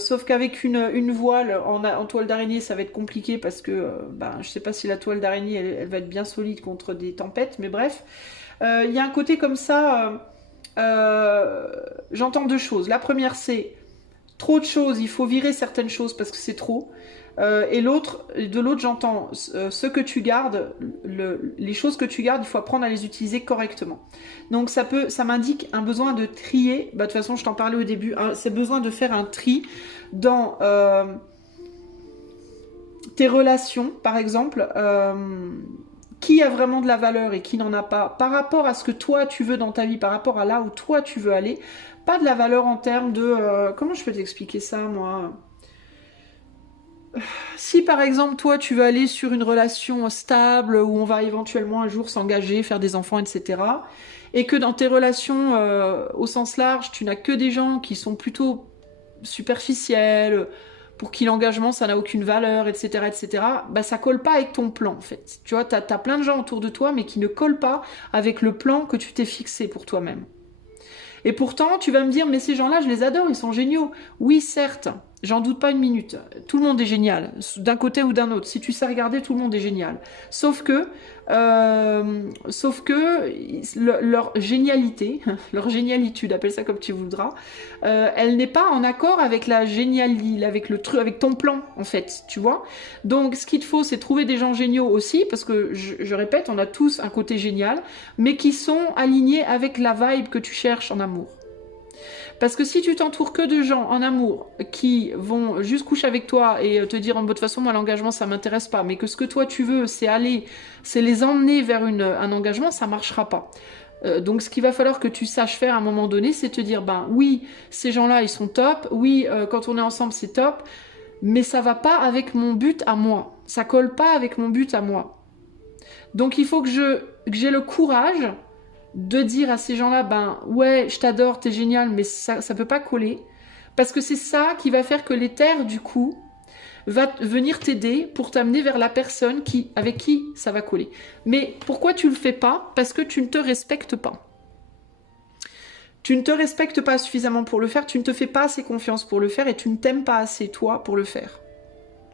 Sauf qu'avec une voile en toile d'araignée, ça va être compliqué parce que je sais pas si la toile d'araignée, elle va être bien solide contre des tempêtes, mais bref. Il y a un côté comme ça, j'entends deux choses. La première, c'est trop de choses, il faut virer certaines choses parce que c'est trop. Et de l'autre, j'entends ce que tu gardes, les choses que tu gardes, il faut apprendre à les utiliser correctement. Donc ça m'indique un besoin de trier. De toute façon, je t'en parlais au début. Hein, c'est besoin de faire un tri dans tes relations, par exemple. Qui a vraiment de la valeur et qui n'en a pas, par rapport à ce que toi tu veux dans ta vie, par rapport à là où toi tu veux aller. Pas de la valeur en termes de... comment je peux t'expliquer ça, moi ? Si par exemple toi tu veux aller sur une relation stable où on va éventuellement un jour s'engager, faire des enfants, etc. Et que dans tes relations au sens large, tu n'as que des gens qui sont plutôt superficiels, pour qui l'engagement ça n'a aucune valeur, etc., etc. Ça colle pas avec ton plan en fait. Tu vois, t'as plein de gens autour de toi mais qui ne collent pas avec le plan que tu t'es fixé pour toi-même. Et pourtant, tu vas me dire, mais ces gens-là, je les adore, ils sont géniaux. Oui, certes, j'en doute pas une minute. Tout le monde est génial, d'un côté ou d'un autre. Si tu sais regarder, tout le monde est génial. Sauf que leur génialité, leur génialitude, appelle ça comme tu voudras, elle n'est pas en accord avec la génialité, avec ton plan, en fait, tu vois. Donc, ce qu'il te faut, c'est trouver des gens géniaux aussi, parce que, je répète, on a tous un côté génial, mais qui sont alignés avec la vibe que tu cherches en amour. Parce que si tu t'entoures que de gens en amour qui vont juste coucher avec toi et te dire de toute façon moi l'engagement ça m'intéresse pas, mais que ce que toi tu veux c'est les emmener vers un engagement, ça marchera pas. Donc ce qu'il va falloir que tu saches faire à un moment donné, c'est te dire oui, ces gens-là ils sont top, oui quand on est ensemble c'est top, mais ça va pas avec mon but à moi, ça colle pas avec mon but à moi. Donc il faut que j'ai le courage de dire à ces gens-là, ben ouais, je t'adore, t'es génial, mais ça peut pas coller. Parce que c'est ça qui va faire que l'éther, du coup, va venir t'aider pour t'amener vers la personne avec qui ça va coller. Mais pourquoi tu le fais pas? Parce que tu ne te respectes pas. Tu ne te respectes pas suffisamment pour le faire, tu ne te fais pas assez confiance pour le faire et tu ne t'aimes pas assez toi pour le faire.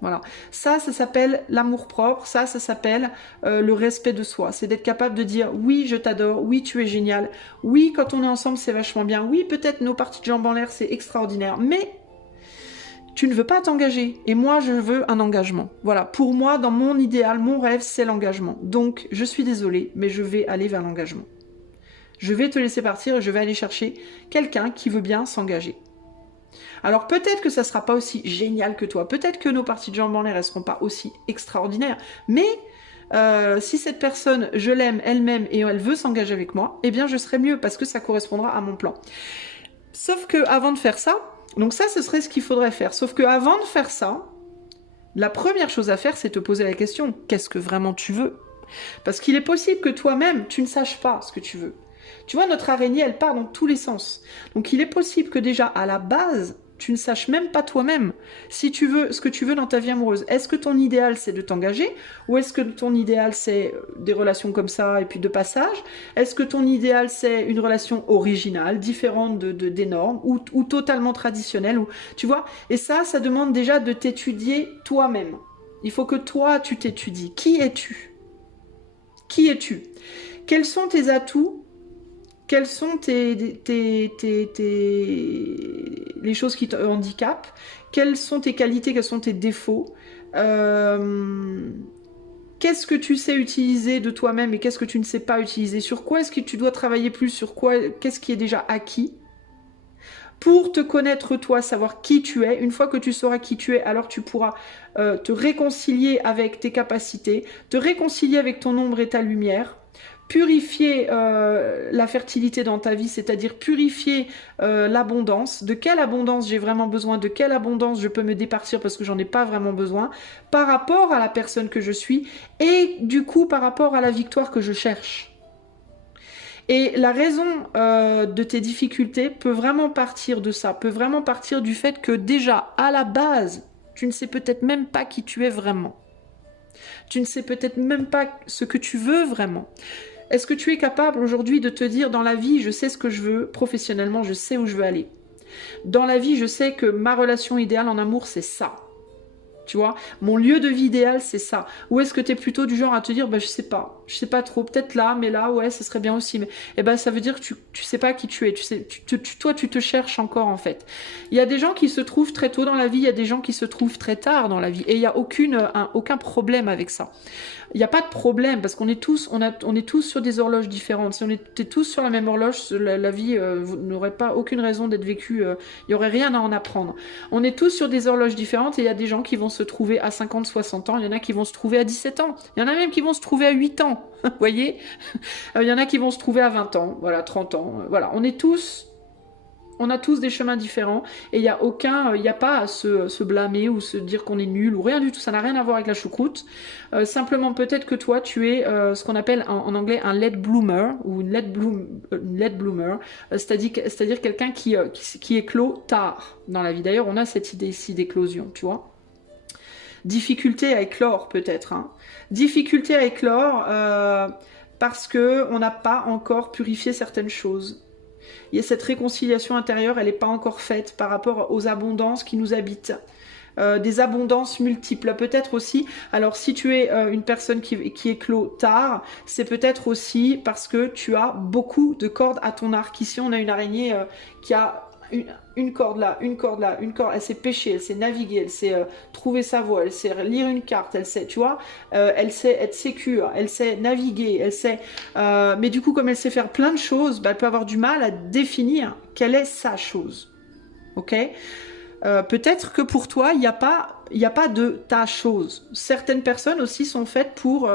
Voilà. Ça s'appelle l'amour-propre, ça s'appelle le respect de soi. C'est d'être capable de dire oui, je t'adore, oui, tu es génial, oui, quand on est ensemble, c'est vachement bien, oui, peut-être nos parties de jambes en l'air, c'est extraordinaire, mais tu ne veux pas t'engager. Et moi, je veux un engagement. Voilà. Pour moi, dans mon idéal, mon rêve, c'est l'engagement. Donc, je suis désolée, mais je vais aller vers l'engagement. Je vais te laisser partir et je vais aller chercher quelqu'un qui veut bien s'engager. Alors peut-être que ça sera pas aussi génial que toi, peut-être que nos parties de jambes en l'air, elles seront pas aussi extraordinaires, mais si cette personne, je l'aime, elle m'aime et elle veut s'engager avec moi, eh bien je serai mieux parce que ça correspondra à mon plan. Sauf que avant de faire ça, donc ça ce serait ce qu'il faudrait faire, sauf que avant de faire ça, la première chose à faire c'est te poser la question, qu'est-ce que vraiment tu veux? Parce qu'il est possible que toi-même tu ne saches pas ce que tu veux. Tu vois, notre araignée, elle part dans tous les sens. Donc il est possible que déjà, à la base, tu ne saches même pas toi-même si tu veux ce que tu veux dans ta vie amoureuse. Est-ce que ton idéal, c'est de t'engager? Ou est-ce que ton idéal, c'est des relations comme ça et puis de passage? Est-ce que ton idéal, c'est une relation originale, différente des normes ou totalement traditionnelle tu vois? Et ça demande déjà de t'étudier toi-même. Il faut que toi, tu t'étudies. Qui es-tu? Qui es-tu? Quels sont tes atouts? Quelles sont les choses qui te handicapent? Quelles sont tes qualités? Quels sont tes défauts? Qu'est-ce que tu sais utiliser de toi-même et qu'est-ce que tu ne sais pas utiliser? Sur quoi est-ce que tu dois travailler plus? Sur quoi? Qu'est-ce qui est déjà acquis? Pour te connaître toi, savoir qui tu es. Une fois que tu sauras qui tu es, alors tu pourras te réconcilier avec tes capacités, te réconcilier avec ton ombre et ta lumière, purifier la fertilité dans ta vie, c'est-à-dire purifier l'abondance. De quelle abondance j'ai vraiment besoin? De quelle abondance je peux me départir parce que j'en ai pas vraiment besoin par rapport à la personne que je suis et du coup par rapport à la victoire que je cherche. Et la raison de tes difficultés peut vraiment partir de ça, peut vraiment partir du fait que déjà, à la base, tu ne sais peut-être même pas qui tu es vraiment. Tu ne sais peut-être même pas ce que tu veux vraiment. Est-ce que tu es capable aujourd'hui de te dire dans la vie, je sais ce que je veux, professionnellement, je sais où je veux aller. Dans la vie, je sais que ma relation idéale en amour, c'est ça. Tu vois, mon lieu de vie idéal, c'est ça. Ou est-ce que tu es plutôt du genre à te dire, bah, je sais pas trop, peut-être là, mais là, ouais, ça serait bien aussi. Mais eh ben, ça veut dire que tu sais pas qui tu es. Toi, tu te cherches encore, en fait. Il y a des gens qui se trouvent très tôt dans la vie, il y a des gens qui se trouvent très tard dans la vie. Et il n'y a aucun problème avec ça. Il n'y a pas de problème parce qu'on est tous, on est tous sur des horloges différentes. Si on était tous sur la même horloge, la vie n'aurait pas aucune raison d'être vécue. Il n'y aurait rien à en apprendre. On est tous sur des horloges différentes et il y a des gens qui vont se trouver à 50, 60 ans. Il y en a qui vont se trouver à 17 ans. Il y en a même qui vont se trouver à 8 ans. Vous voyez? Il y en a qui vont se trouver à 20 ans. Voilà, 30 ans. Voilà, on a tous des chemins différents et il n'y a pas à se blâmer ou se dire qu'on est nul ou rien du tout, ça n'a rien à voir avec la choucroute. Simplement peut-être que toi tu es ce qu'on appelle en anglais un late bloomer ou une late bloomer, c'est-à-dire quelqu'un qui éclot tard dans la vie. D'ailleurs on a cette idée ici d'éclosion, tu vois. Difficulté à éclore peut-être, hein. Difficulté à éclore parce qu'on n'a pas encore purifié certaines choses. Il y a cette réconciliation intérieure, elle n'est pas encore faite par rapport aux abondances qui nous habitent. Des abondances multiples, peut-être aussi. Alors si tu es une personne qui éclot tard, c'est peut-être aussi parce que tu as beaucoup de cordes à ton arc. Ici on a une araignée qui a une corde là, une corde là, une corde, elle sait pêcher, elle sait naviguer, elle sait trouver sa voie, elle sait lire une carte, elle sait, tu vois, elle sait être sécure, elle sait naviguer, elle sait... mais du coup, comme elle sait faire plein de choses, bah, elle peut avoir du mal à définir quelle est sa chose. Ok? Peut-être que pour toi, il n'y a pas de ta chose. Certaines personnes aussi sont faites pour...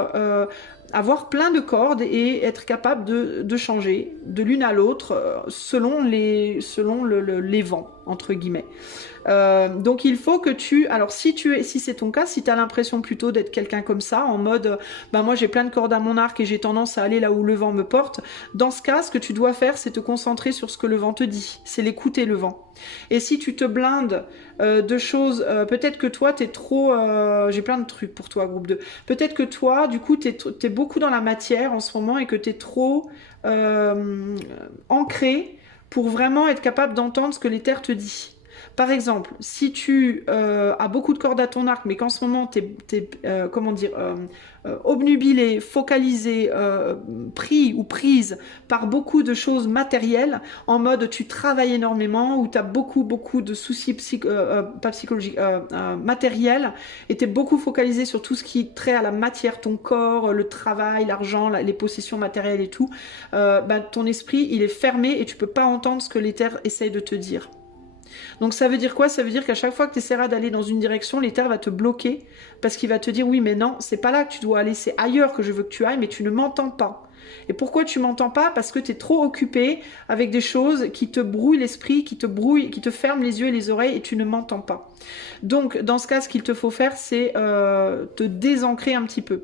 avoir plein de cordes et être capable de changer de l'une à l'autre selon les vents, entre guillemets. Donc il faut que alors si c'est ton cas, si tu as l'impression plutôt d'être quelqu'un comme ça, en mode, moi j'ai plein de cordes à mon arc et j'ai tendance à aller là où le vent me porte, dans ce cas, ce que tu dois faire, c'est te concentrer sur ce que le vent te dit, c'est l'écouter le vent. Et si tu te blindes de choses, peut-être que toi t'es trop, j'ai plein de trucs pour toi, groupe 2, peut-être que toi, du coup, t'es beaucoup dans la matière en ce moment et que t'es trop ancré pour vraiment être capable d'entendre ce que l'éther te dit. Par exemple, si tu as beaucoup de cordes à ton arc, mais qu'en ce moment, t'es obnubilé, focalisé, pris ou prise par beaucoup de choses matérielles, en mode tu travailles énormément, ou tu as beaucoup de soucis pas psychologiques, matériels, et tu es beaucoup focalisé sur tout ce qui trait à la matière, ton corps, le travail, l'argent, les possessions matérielles et tout, ton esprit, il est fermé et tu peux pas entendre ce que l'éther essaye de te dire. Donc ça veut dire quoi? Ça veut dire qu'à chaque fois que tu essaieras d'aller dans une direction, l'éther va te bloquer parce qu'il va te dire oui mais non, c'est pas là que tu dois aller, c'est ailleurs que je veux que tu ailles, mais tu ne m'entends pas. Et pourquoi tu m'entends pas? Parce que tu es trop occupé avec des choses qui te brouillent l'esprit, qui te ferment les yeux et les oreilles et tu ne m'entends pas. Donc dans ce cas, ce qu'il te faut faire, c'est te désancrer un petit peu.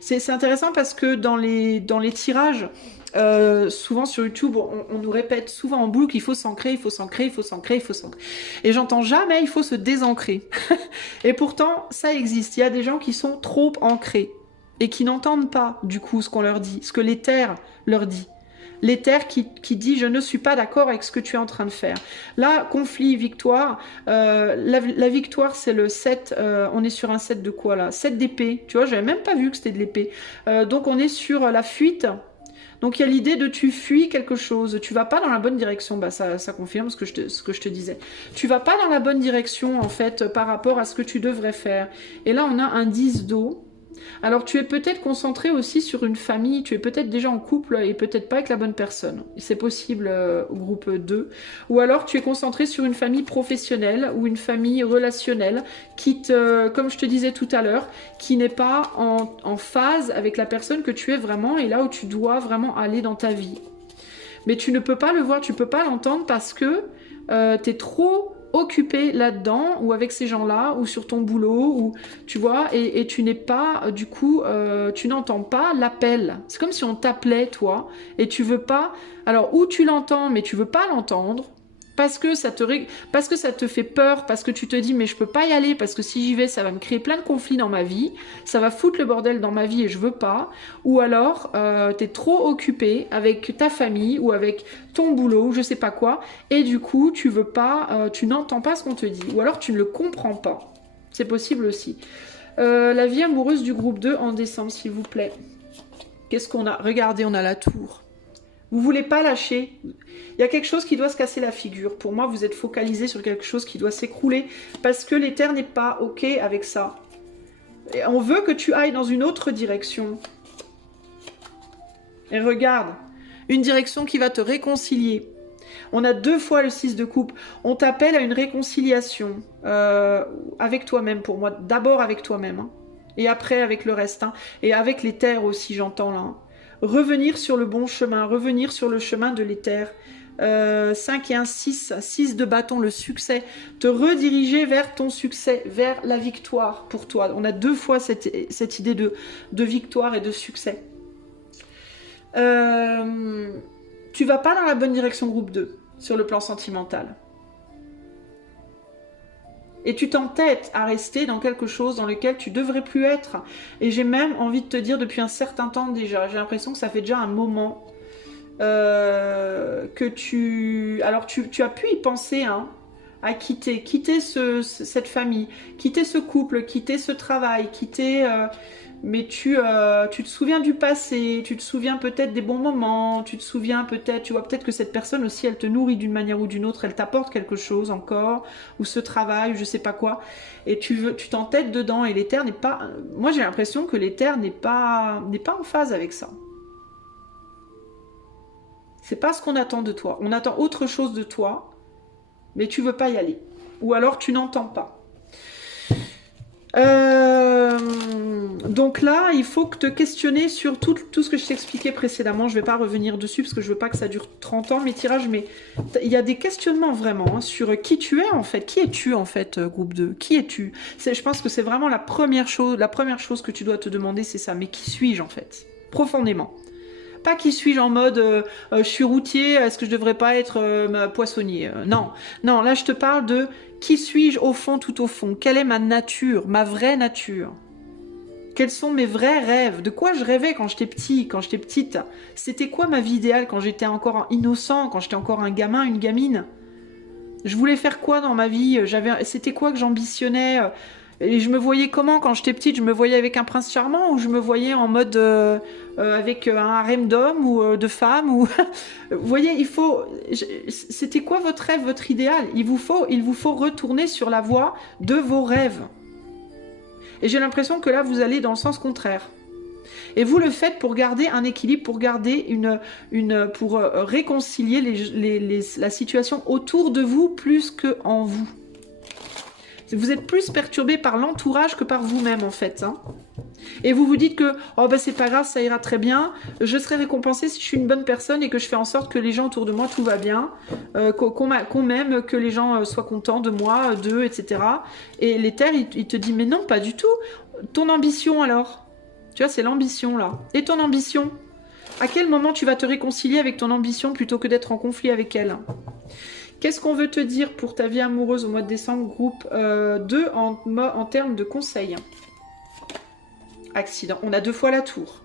C'est intéressant parce que dans les tirages, souvent sur YouTube, on nous répète souvent en boucle qu'il faut s'ancrer, il faut s'ancrer, il faut s'ancrer, il faut s'ancrer. Et j'entends jamais il faut se désancrer. Et pourtant, ça existe. Il y a des gens qui sont trop ancrés et qui n'entendent pas du coup ce qu'on leur dit, ce que l'éther leur dit. L'éther qui dit je ne suis pas d'accord avec ce que tu es en train de faire. Là, conflit, victoire. La victoire, c'est le 7. On est sur un 7 de quoi là? 7 d'épée. Tu vois, j'avais même pas vu que c'était de l'épée. Donc on est sur la fuite. Donc il y a l'idée de tu fuis quelque chose, tu vas pas dans la bonne direction, ça confirme ce que je te disais. Tu vas pas dans la bonne direction en fait par rapport à ce que tu devrais faire. Et là on a un 10 d'eau. Alors tu es peut-être concentré aussi sur une famille, tu es peut-être déjà en couple et peut-être pas avec la bonne personne. C'est possible au groupe 2. Ou alors tu es concentré sur une famille professionnelle ou une famille relationnelle qui comme je te disais tout à l'heure, qui n'est pas en phase avec la personne que tu es vraiment et là où tu dois vraiment aller dans ta vie. Mais tu ne peux pas le voir, tu peux pas l'entendre parce que tu es trop occupé là-dedans ou avec ces gens-là ou sur ton boulot ou tu vois et tu n'es pas du coup tu n'entends pas l'appel. C'est comme si on t'appelait toi et tu veux pas. Alors ou tu l'entends mais tu veux pas l'entendre parce que ça te fait peur, parce que tu te dis mais je peux pas y aller parce que si j'y vais ça va me créer plein de conflits dans ma vie, ça va foutre le bordel dans ma vie et je veux pas. Ou alors t'es trop occupé avec ta famille ou avec ton boulot, je sais pas quoi, et du coup tu veux pas, tu n'entends pas ce qu'on te dit, ou alors tu ne le comprends pas. C'est possible aussi. La vie amoureuse du groupe 2 en décembre, s'il vous plaît. Qu'est-ce qu'on a? Regardez, on a la tour. Vous voulez pas lâcher. Il y a quelque chose qui doit se casser la figure. Pour moi, vous êtes focalisé sur quelque chose qui doit s'écrouler parce que l'éther n'est pas OK avec ça. Et on veut que tu ailles dans une autre direction. Et regarde, une direction qui va te réconcilier. On a 2 fois le 6 de coupe. On t'appelle à une réconciliation avec toi-même pour moi. D'abord avec toi-même. Hein. Et après avec le reste. Hein. Et avec l'éther aussi, j'entends là. Hein. Revenir sur le bon chemin, revenir sur le chemin de l'éther. 5 et un 6, 6 de bâton, le succès. Te rediriger vers ton succès, vers la victoire pour toi. On a 2 fois cette idée de victoire et de succès. Tu vas pas dans la bonne direction groupe 2, sur le plan sentimental. Et tu t'entêtes à rester dans quelque chose dans lequel tu devrais plus être. Et j'ai même envie de te dire depuis un certain temps déjà, j'ai l'impression que ça fait déjà un moment que tu... Alors tu as pu y penser, hein, à quitter cette famille, quitter ce couple, quitter ce travail, quitter... mais tu te souviens du passé, tu te souviens peut-être des bons moments, tu te souviens peut-être, tu vois peut-être que cette personne aussi, elle te nourrit d'une manière ou d'une autre, elle t'apporte quelque chose encore, ou ce travail, ou je sais pas quoi, et tu t'entêtes dedans, et l'éther n'est pas... Moi j'ai l'impression que l'éther n'est pas en phase avec ça. C'est pas ce qu'on attend de toi. On attend autre chose de toi, mais tu veux pas y aller. Ou alors tu n'entends pas. Euh, donc là, il faut que te questionner sur tout ce que je t'ai expliqué précédemment. Je ne vais pas revenir dessus parce que je veux pas que ça dure 30 ans, mes tirages, mais il y a des questionnements vraiment hein, sur qui tu es en fait. Qui es-tu en fait, groupe 2? Qui es-tu? Je pense que c'est vraiment la première chose que tu dois te demander, c'est ça. Mais qui suis-je en fait? Profondément. Pas qui suis-je en mode je suis routier, est-ce que je devrais pas être poissonnier? Non, non, là je te parle de qui suis-je au fond, tout au fond? Quelle est ma nature, ma vraie nature? Quels sont mes vrais rêves? De quoi je rêvais quand j'étais petit, quand j'étais petite? C'était quoi ma vie idéale quand j'étais encore innocent, quand j'étais encore un gamin, une gamine? Je voulais faire quoi dans ma vie? C'était quoi que j'ambitionnais? Et je me voyais comment quand j'étais petite? Je me voyais avec un prince charmant ou je me voyais en mode avec un harem d'hommes ou de femmes ou vous voyez, c'était quoi votre rêve, votre idéal? Il vous faut retourner sur la voie de vos rêves. Et j'ai l'impression que là vous allez dans le sens contraire. Et vous le faites pour garder un équilibre, pour garder pour réconcilier la situation autour de vous plus que en vous. Vous êtes plus perturbé par l'entourage que par vous-même en fait. Hein. Et vous vous dites que oh ben c'est pas grave, ça ira très bien, je serai récompensé si je suis une bonne personne et que je fais en sorte que les gens autour de moi tout va bien, qu'on m'aime, que les gens soient contents de moi, d'eux, etc. Et l'éther il te dit mais non pas du tout. Ton ambition alors, tu vois c'est l'ambition là. Et ton ambition, à quel moment tu vas te réconcilier avec ton ambition plutôt que d'être en conflit avec elle? Qu'est-ce qu'on veut te dire pour ta vie amoureuse au mois de décembre, groupe 2 en termes de conseils? Accident. On a 2 fois la tour.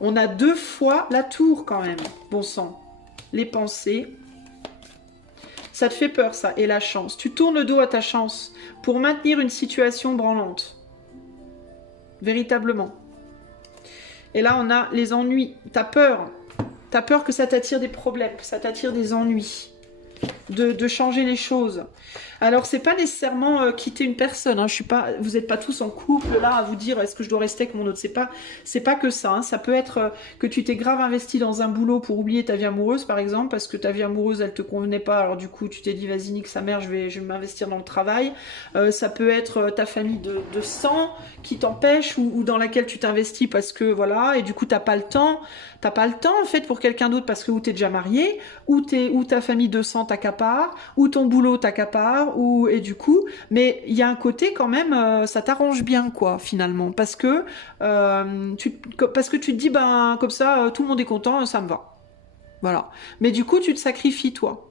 On a 2 fois la tour quand même. Bon sang. Les pensées. Ça te fait peur ça. Et la chance. Tu tournes le dos à ta chance pour maintenir une situation branlante. Véritablement. Et là on a les ennuis. T'as peur. T'as peur que ça t'attire des problèmes, que ça t'attire des ennuis. De changer les choses. Alors c'est pas nécessairement quitter une personne. Hein. Vous n'êtes pas tous en couple là à vous dire est-ce que je dois rester avec mon autre. C'est pas que ça. Hein. Ça peut être que tu t'es grave investi dans un boulot pour oublier ta vie amoureuse par exemple parce que ta vie amoureuse elle te convenait pas. Alors du coup tu t'es dit vas-y nique sa mère je vais m'investir dans le travail. Ça peut être ta famille de sang qui t'empêche ou dans laquelle tu t'investis parce que voilà et du coup t'as pas le temps. T'as pas le temps en fait pour quelqu'un d'autre parce que ou t'es déjà marié, ou ta famille de sang t'accapare, ou ton boulot t'accapare, et du coup, mais il y a un côté quand même, ça t'arrange bien quoi finalement, parce que tu te dis ben comme ça tout le monde est content, ça me va, voilà. Mais du coup tu te sacrifies toi,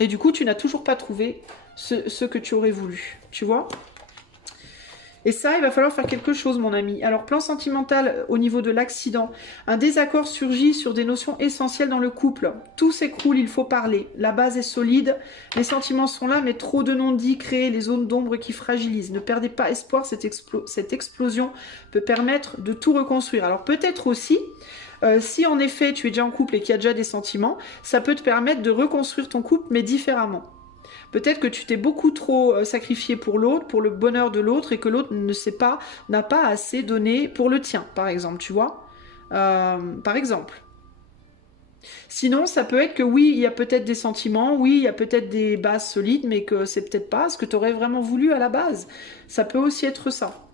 et du coup tu n'as toujours pas trouvé ce que tu aurais voulu, tu vois. Et ça, il va falloir faire quelque chose, mon ami. Alors, plan sentimental au niveau de l'accident. Un désaccord surgit sur des notions essentielles dans le couple. Tout s'écroule, il faut parler. La base est solide, les sentiments sont là, mais trop de non-dits créent les zones d'ombre qui fragilisent. Ne perdez pas espoir, cette explosion peut permettre de tout reconstruire. Alors, peut-être aussi... si en effet tu es déjà en couple et qu'il y a déjà des sentiments, ça peut te permettre de reconstruire ton couple, mais différemment. Peut-être que tu t'es beaucoup trop sacrifié pour l'autre, pour le bonheur de l'autre, et que l'autre n'a pas assez donné pour le tien, par exemple, tu vois. Par exemple. Sinon, ça peut être que oui, il y a peut-être des sentiments, oui, il y a peut-être des bases solides, mais que c'est peut-être pas ce que tu aurais vraiment voulu à la base. Ça peut aussi être ça.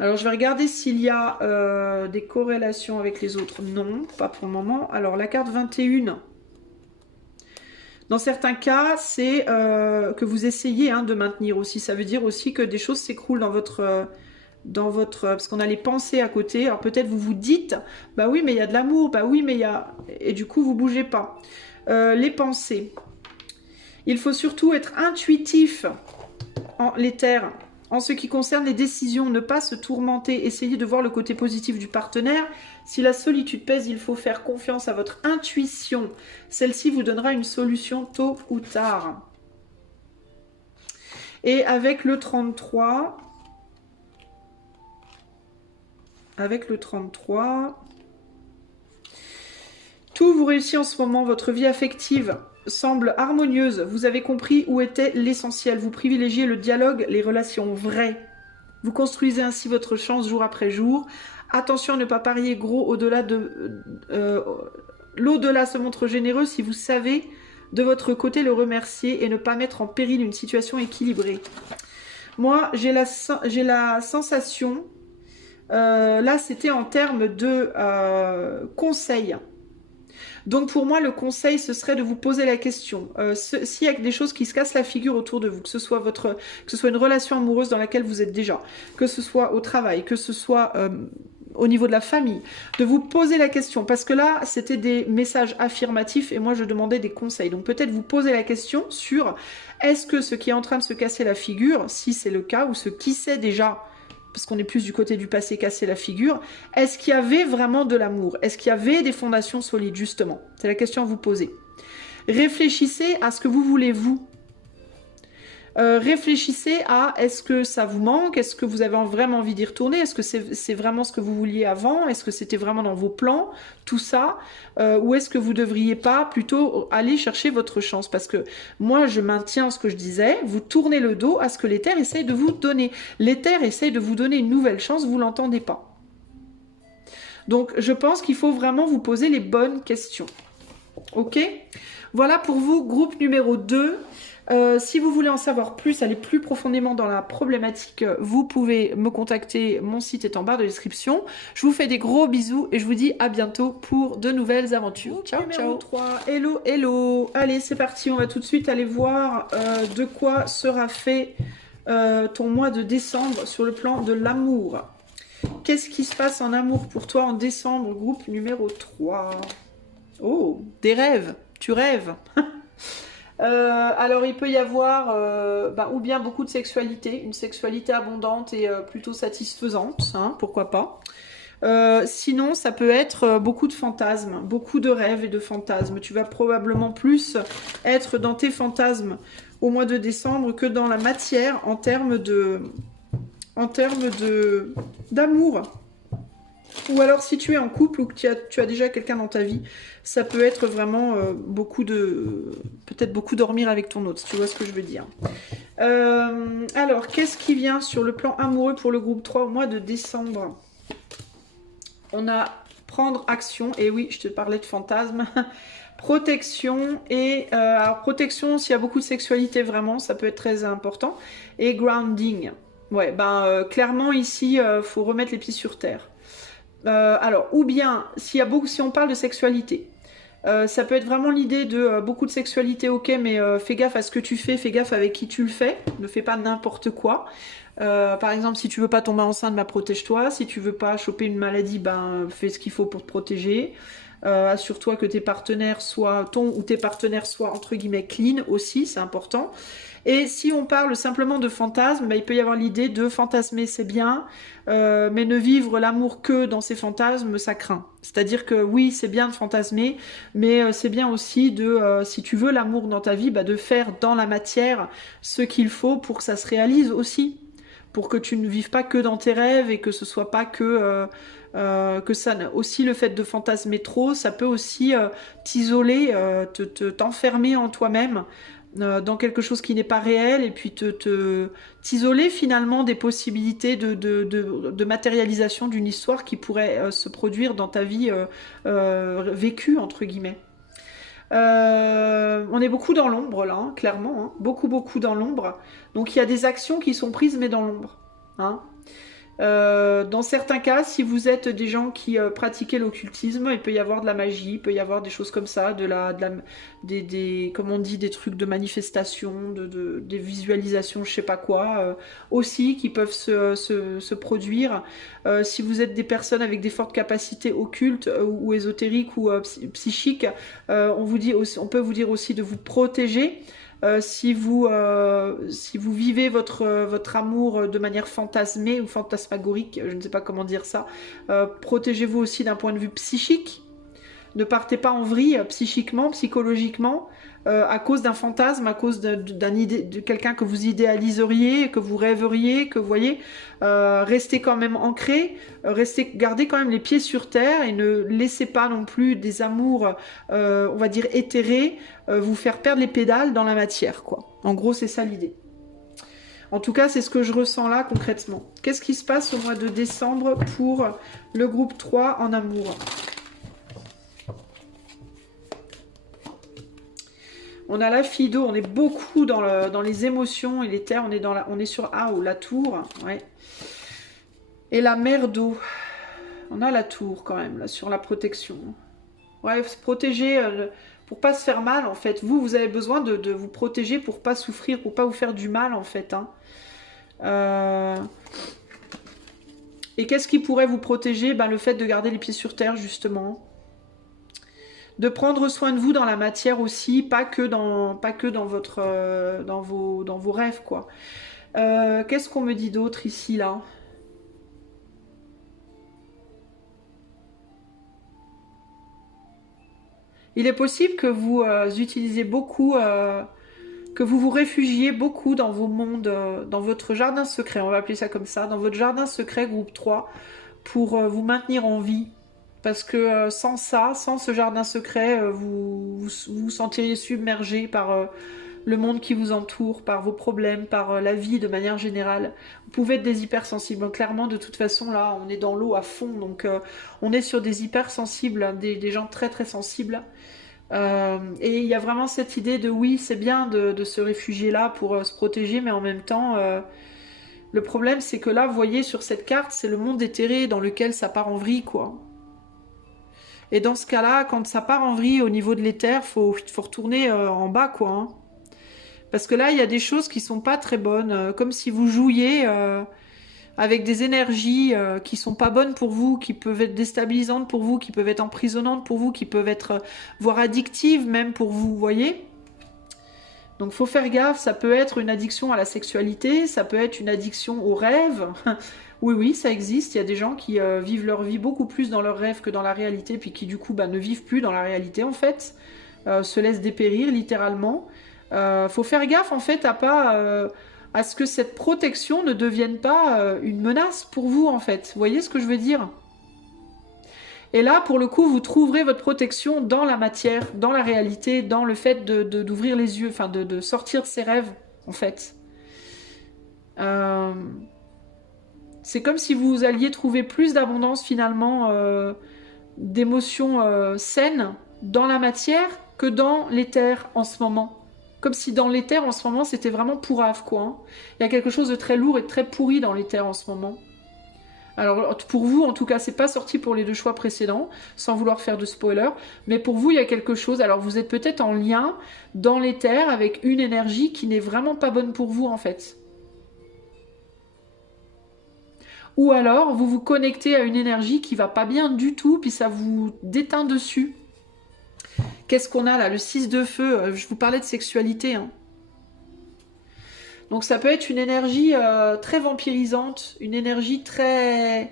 Alors, je vais regarder s'il y a des corrélations avec les autres. Non, pas pour le moment. Alors, la carte 21... Dans certains cas, c'est que vous essayez de maintenir aussi. Ça veut dire aussi que des choses s'écroulent dans votre... parce qu'on a les pensées à côté. Alors peut-être vous vous dites, bah oui, mais il y a de l'amour, bah oui, mais il y a... Et du coup, vous bougez pas. Les pensées. Il faut surtout être intuitif en l'éther. En ce qui concerne les décisions, ne pas se tourmenter, essayez de voir le côté positif du partenaire. Si la solitude pèse, il faut faire confiance à votre intuition. Celle-ci vous donnera une solution tôt ou tard. Et avec le 33... tout vous réussit en ce moment, votre vie affective semble harmonieuse. Vous avez compris où était l'essentiel. Vous privilégiez le dialogue, les relations vraies. Vous construisez ainsi votre chance jour après jour. Attention à ne pas parier gros au-delà de... l'au-delà se montre généreux si vous savez de votre côté le remercier et ne pas mettre en péril une situation équilibrée. Moi, j'ai la sensation, là, c'était en termes de conseils. Donc pour moi, le conseil, ce serait de vous poser la question. S'il y a des choses qui se cassent la figure autour de vous, que ce soit une relation amoureuse dans laquelle vous êtes déjà, que ce soit au travail, que ce soit au niveau de la famille, de vous poser la question. Parce que là, c'était des messages affirmatifs et moi, je demandais des conseils. Donc peut-être vous poser la question sur est-ce que ce qui est en train de se casser la figure, si c'est le cas, ou ce qui sait déjà, parce qu'on est plus du côté du passé, casser la figure, est-ce qu'il y avait vraiment de l'amour? Est-ce qu'il y avait des fondations solides, justement? C'est la question à vous poser. Réfléchissez à ce que vous voulez, vous. Réfléchissez à est-ce que ça vous manque? Est-ce que vous avez vraiment envie d'y retourner? Est-ce que c'est vraiment ce que vous vouliez avant? Est-ce que c'était vraiment dans vos plans? Tout ça. Ou est-ce que vous devriez pas plutôt aller chercher votre chance? Parce que moi, je maintiens ce que je disais. Vous tournez le dos à ce que l'éther essaye de vous donner. L'éther essaye de vous donner une nouvelle chance, vous l'entendez pas. Donc, je pense qu'il faut vraiment vous poser les bonnes questions. Ok? Voilà pour vous, groupe numéro 2. Si vous voulez en savoir plus, aller plus profondément dans la problématique, vous pouvez me contacter, mon site est en barre de description. Je vous fais des gros bisous et je vous dis à bientôt pour de nouvelles aventures. Ciao, ciao. 3. Hello, hello. Allez, c'est parti, on va tout de suite aller voir de quoi sera fait ton mois de décembre sur le plan de l'amour. Qu'est-ce qui se passe en amour pour toi en décembre, groupe numéro 3? Oh, des rêves, tu rêves. Alors il peut y avoir ou bien beaucoup de sexualité, une sexualité abondante et plutôt satisfaisante, hein, pourquoi pas. Sinon ça peut être beaucoup de fantasmes, beaucoup de rêves et de fantasmes. Tu vas probablement plus être dans tes fantasmes au mois de décembre que dans la matière en termes d'amour. Ou alors si tu es en couple ou que tu as déjà quelqu'un dans ta vie, ça peut être vraiment peut-être beaucoup dormir avec ton autre, si tu vois ce que je veux dire. Alors, qu'est-ce qui vient sur le plan amoureux pour le groupe 3 au mois de décembre? On a prendre action, et oui, je te parlais de fantasmes. Protection, et alors protection, s'il y a beaucoup de sexualité, vraiment, ça peut être très important. Et grounding. Ouais, clairement ici, faut remettre les pieds sur terre. Alors, ou bien, si on parle de sexualité, ça peut être vraiment l'idée de beaucoup de sexualité, ok, mais fais gaffe à ce que tu fais, fais gaffe avec qui tu le fais, ne fais pas n'importe quoi. Par exemple, si tu veux pas tomber enceinte, protège-toi. Si tu veux pas choper une maladie, fais ce qu'il faut pour te protéger. Assure-toi que tes partenaires soient, tes partenaires soient entre guillemets clean aussi, c'est important. Et si on parle simplement de fantasme, il peut y avoir l'idée de fantasmer, c'est bien, mais ne vivre l'amour que dans ces fantasmes, ça craint. C'est-à-dire que oui, c'est bien de fantasmer, mais c'est bien aussi de, si tu veux l'amour dans ta vie, de faire dans la matière ce qu'il faut pour que ça se réalise aussi. Pour que tu ne vives pas que dans tes rêves et que ce soit pas que ça, aussi le fait de fantasmer trop, ça peut aussi t'isoler, t'enfermer en toi-même dans quelque chose qui n'est pas réel et puis t'isoler finalement des possibilités de matérialisation d'une histoire qui pourrait se produire dans ta vie vécue entre guillemets. On est beaucoup dans l'ombre là, hein, clairement, hein, beaucoup dans l'ombre. Donc il y a des actions qui sont prises mais dans l'ombre. Hein. Dans certains cas, si vous êtes des gens qui pratiquez l'occultisme, il peut y avoir de la magie, il peut y avoir des choses comme ça, comme on dit, des trucs de manifestation, des visualisations, je sais pas quoi, aussi qui peuvent se produire. Si vous êtes des personnes avec des fortes capacités occultes ou ésotériques ou psychiques, on peut vous dire aussi de vous protéger. Si vous vivez votre amour de manière fantasmée ou fantasmagorique, je ne sais pas comment dire ça, protégez-vous aussi d'un point de vue psychique. Ne partez pas en vrille psychiquement, psychologiquement, à cause d'un fantasme, à cause de quelqu'un que vous idéaliseriez, que vous rêveriez, que vous voyez. Restez quand même ancré, gardez quand même les pieds sur terre et ne laissez pas non plus des amours, on va dire éthérés, vous faire perdre les pédales dans la matière, quoi. En gros, c'est ça l'idée. En tout cas, c'est ce que je ressens là concrètement. Qu'est-ce qui se passe au mois de décembre pour le groupe 3 en amour ? On a la fille d'eau, on est beaucoup dans les émotions et les terres, on est sur la tour, ouais. Et la mer d'eau. On a la tour quand même, là, sur la protection. Ouais, se protéger pour pas se faire mal, en fait. Vous avez besoin de vous protéger pour pas souffrir, pour pas vous faire du mal, en fait. Hein. Et qu'est-ce qui pourrait vous protéger? Ben, le fait de garder les pieds sur terre, justement. De prendre soin de vous dans la matière aussi, pas que dans votre, dans vos rêves, quoi. Qu'est-ce qu'on me dit d'autre ici, là? Il est possible que vous utilisiez beaucoup, que vous vous réfugiez beaucoup dans vos mondes, dans votre jardin secret, on va appeler ça comme ça, dans votre jardin secret groupe 3, pour vous maintenir en vie. Parce que sans ça, sans ce jardin secret, vous sentiriez submergé par le monde qui vous entoure, par vos problèmes, par la vie de manière générale. Vous pouvez être des hypersensibles. Donc, clairement, de toute façon, là, on est dans l'eau à fond. Donc, on est sur des hypersensibles, hein, des gens très très sensibles. Et il y a vraiment cette idée de oui, c'est bien de se réfugier là pour se protéger, mais en même temps, le problème c'est que là, vous voyez sur cette carte, c'est le monde éthéré dans lequel ça part en vrille, quoi. Et dans ce cas-là, quand ça part en vrille au niveau de l'éther, faut retourner en bas, quoi. Hein. Parce que là, il y a des choses qui sont pas très bonnes, comme si vous jouiez avec des énergies qui sont pas bonnes pour vous, qui peuvent être déstabilisantes pour vous, qui peuvent être emprisonnantes pour vous, qui peuvent être voire addictives même pour vous, vous voyez. Donc faut faire gaffe, ça peut être une addiction à la sexualité, ça peut être une addiction aux rêves. Oui, oui, ça existe, il y a des gens qui vivent leur vie beaucoup plus dans leurs rêves que dans la réalité, puis qui du coup ne vivent plus dans la réalité en fait, se laissent dépérir littéralement. Faut faire gaffe en fait à ce que cette protection ne devienne pas une menace pour vous en fait. Vous voyez ce que je veux dire? Et là, pour le coup, vous trouverez votre protection dans la matière, dans la réalité, dans le fait d'ouvrir les yeux, enfin de sortir de ses rêves en fait. C'est comme si vous alliez trouver plus d'abondance finalement, d'émotions saines dans la matière que dans l'éther en ce moment. Comme si dans l'éther en ce moment c'était vraiment pourrave quoi. Hein. Il y a quelque chose de très lourd et de très pourri dans l'éther en ce moment. Alors pour vous en tout cas c'est pas sorti pour les deux choix précédents, sans vouloir faire de spoiler, mais pour vous il y a quelque chose, alors vous êtes peut-être en lien dans l'éther avec une énergie qui n'est vraiment pas bonne pour vous en fait. Ou alors vous vous connectez à une énergie qui va pas bien du tout, puis ça vous déteint dessus. Qu'est-ce qu'on a là? Le 6 de feu, je vous parlais de sexualité. Hein. Donc ça peut être une énergie très vampirisante, une énergie très...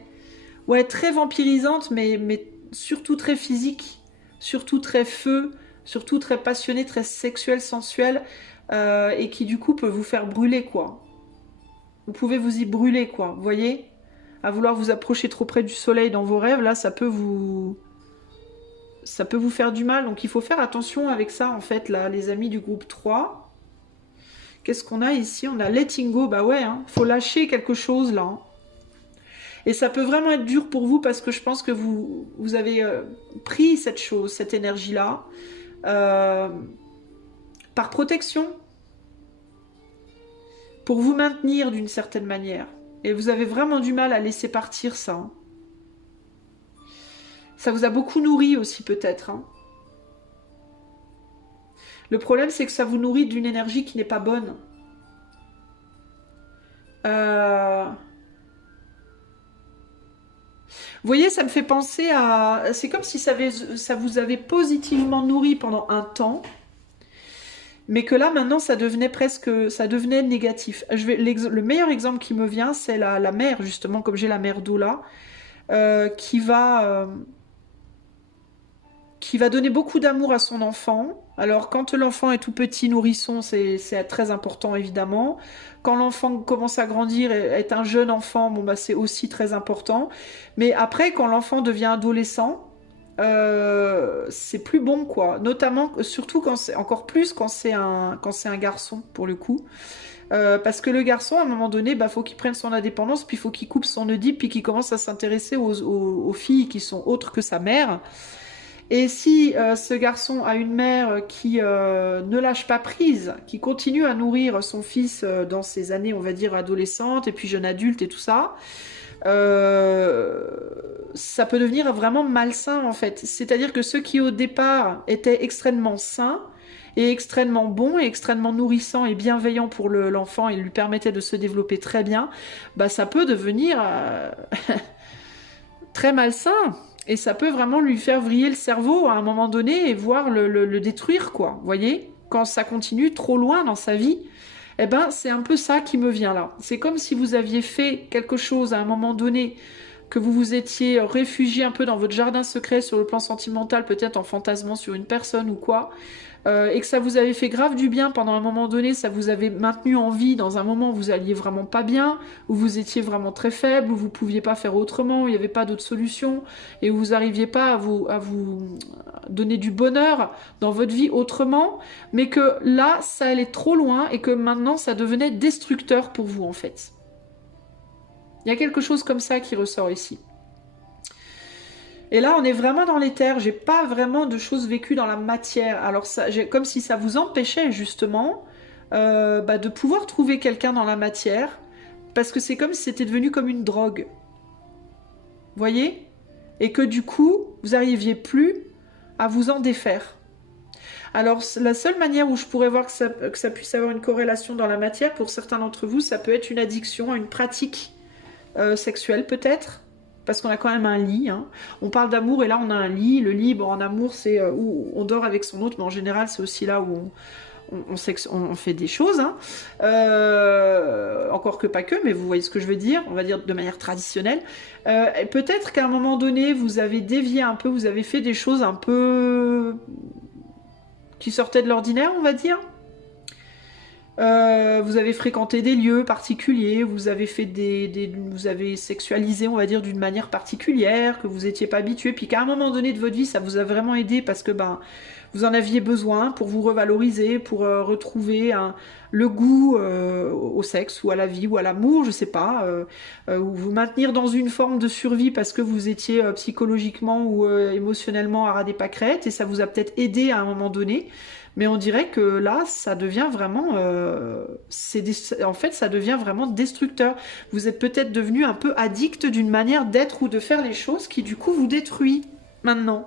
Ouais, très vampirisante, mais surtout très physique, surtout très feu, surtout très passionné, très sexuel, sensuel, et qui du coup peut vous faire brûler, quoi. Vous pouvez vous y brûler, quoi, vous voyez? À vouloir vous approcher trop près du soleil dans vos rêves, là, ça peut vous faire du mal. Donc il faut faire attention avec ça, en fait, là, les amis du groupe 3. Qu'est-ce qu'on a ici? On a letting go, bah ouais, hein, faut lâcher quelque chose, là. Hein. Et ça peut vraiment être dur pour vous parce que je pense que vous avez pris cette chose, cette énergie-là, par protection, pour vous maintenir d'une certaine manière. Et vous avez vraiment du mal à laisser partir ça. Hein. Ça vous a beaucoup nourri aussi peut-être. Hein. Le problème c'est que ça vous nourrit d'une énergie qui n'est pas bonne. Vous voyez, ça me fait penser à... C'est comme si ça vous avait positivement nourri pendant un temps, mais que là, maintenant, ça devenait négatif. Le meilleur exemple qui me vient, c'est la mère, justement, comme j'ai la mère d'eau là, qui va donner beaucoup d'amour à son enfant. Alors, quand l'enfant est tout petit, nourrisson, c'est très important, évidemment. Quand l'enfant commence à grandir et est un jeune enfant, bon, bah, c'est aussi très important. Mais après, quand l'enfant devient adolescent, c'est plus bon, quoi. Notamment, surtout encore plus quand c'est un garçon, pour le coup. Parce que le garçon, à un moment donné, bah, faut qu'il prenne son indépendance, puis il faut qu'il coupe son Oedipe, puis qu'il commence à s'intéresser aux filles qui sont autres que sa mère. Et si ce garçon a une mère qui ne lâche pas prise, qui continue à nourrir son fils dans ses années, on va dire, adolescentes, et puis jeune adulte et tout ça, ça peut devenir vraiment malsain en fait. C'est-à-dire que ceux qui au départ étaient extrêmement sains, et extrêmement bons, et extrêmement nourrissants et bienveillants pour l'enfant, et lui permettaient de se développer très bien, bah ça peut devenir très malsain. Et ça peut vraiment lui faire vriller le cerveau à un moment donné et voire le détruire, quoi. Vous voyez? Quand ça continue trop loin dans sa vie, eh ben, c'est un peu ça qui me vient là. C'est comme si vous aviez fait quelque chose à un moment donné, que vous vous étiez réfugié un peu dans votre jardin secret sur le plan sentimental, peut-être en fantasmant sur une personne ou quoi, et que ça vous avait fait grave du bien pendant un moment donné, ça vous avait maintenu en vie dans un moment où vous alliez vraiment pas bien, où vous étiez vraiment très faible, où vous pouviez pas faire autrement, où il n'y avait pas d'autre solution, et où vous n'arriviez pas à vous donner du bonheur dans votre vie autrement, mais que là, ça allait trop loin et que maintenant, ça devenait destructeur pour vous, en fait. Il y a quelque chose comme ça qui ressort ici. Et là, on est vraiment dans l'éther. J'ai pas vraiment de choses vécues dans la matière. Alors, ça, comme si ça vous empêchait justement de pouvoir trouver quelqu'un dans la matière, parce que c'est comme si c'était devenu comme une drogue. Vous voyez? Et que du coup, vous n'arriviez plus à vous en défaire. Alors, la seule manière où je pourrais voir que ça puisse avoir une corrélation dans la matière, pour certains d'entre vous, ça peut être une addiction à une pratique sexuelle peut-être. Parce qu'on a quand même un lit. Hein. On parle d'amour et là on a un lit. Le lit, bon, en amour, c'est où on dort avec son autre, mais en général, c'est aussi là où on fait des choses. Hein. Encore que pas que, mais vous voyez ce que je veux dire. On va dire de manière traditionnelle. Peut-être qu'à un moment donné, vous avez dévié un peu, vous avez fait des choses un peu qui sortaient de l'ordinaire, on va dire. Vous avez fréquenté des lieux particuliers, vous avez fait vous avez sexualisé, on va dire, d'une manière particulière, que vous n'étiez pas habitué, puis qu'à un moment donné de votre vie, ça vous a vraiment aidé parce que vous en aviez besoin pour vous revaloriser, pour retrouver le goût au sexe ou à la vie ou à l'amour, je sais pas, ou vous maintenir dans une forme de survie parce que vous étiez psychologiquement ou émotionnellement à ras des pâquerettes et ça vous a peut-être aidé à un moment donné. Mais on dirait que là, ça devient vraiment, en fait, ça devient vraiment destructeur. Vous êtes peut-être devenu un peu addict d'une manière d'être ou de faire les choses qui, du coup, vous détruit maintenant.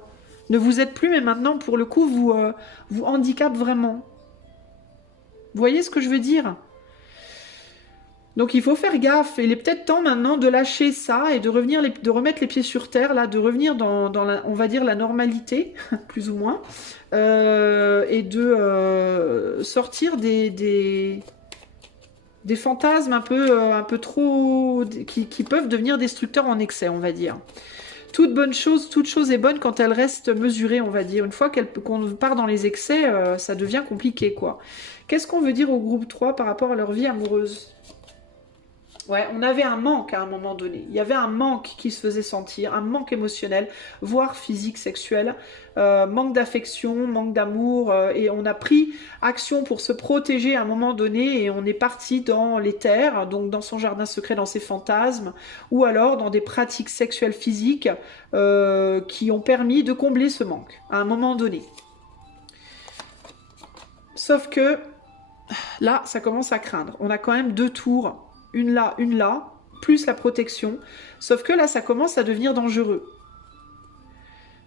Ne vous êtes plus, mais maintenant, pour le coup, vous handicape vraiment. Vous voyez ce que je veux dire ? Donc il faut faire gaffe. Il est peut-être temps maintenant de lâcher ça et de revenir, de remettre les pieds sur terre, là, de revenir dans on va dire, la normalité, plus ou moins, et de sortir des fantasmes un peu trop, qui peuvent devenir destructeurs en excès, on va dire. Toute chose est bonne quand elle reste mesurée, on va dire. Une fois qu'on part dans les excès, ça devient compliqué, quoi. Qu'est-ce qu'on veut dire au groupe 3 par rapport à leur vie amoureuse ? Ouais, on avait un manque à un moment donné. Il y avait un manque qui se faisait sentir, un manque émotionnel, voire physique, sexuel, manque d'affection, manque d'amour, et on a pris action pour se protéger à un moment donné, et on est parti dans l'éther, donc dans son jardin secret, dans ses fantasmes, ou alors dans des pratiques sexuelles physiques qui ont permis de combler ce manque à un moment donné. Sauf que là, ça commence à craindre. On a quand même 2 tours. Une là, plus la protection. Sauf que là, ça commence à devenir dangereux.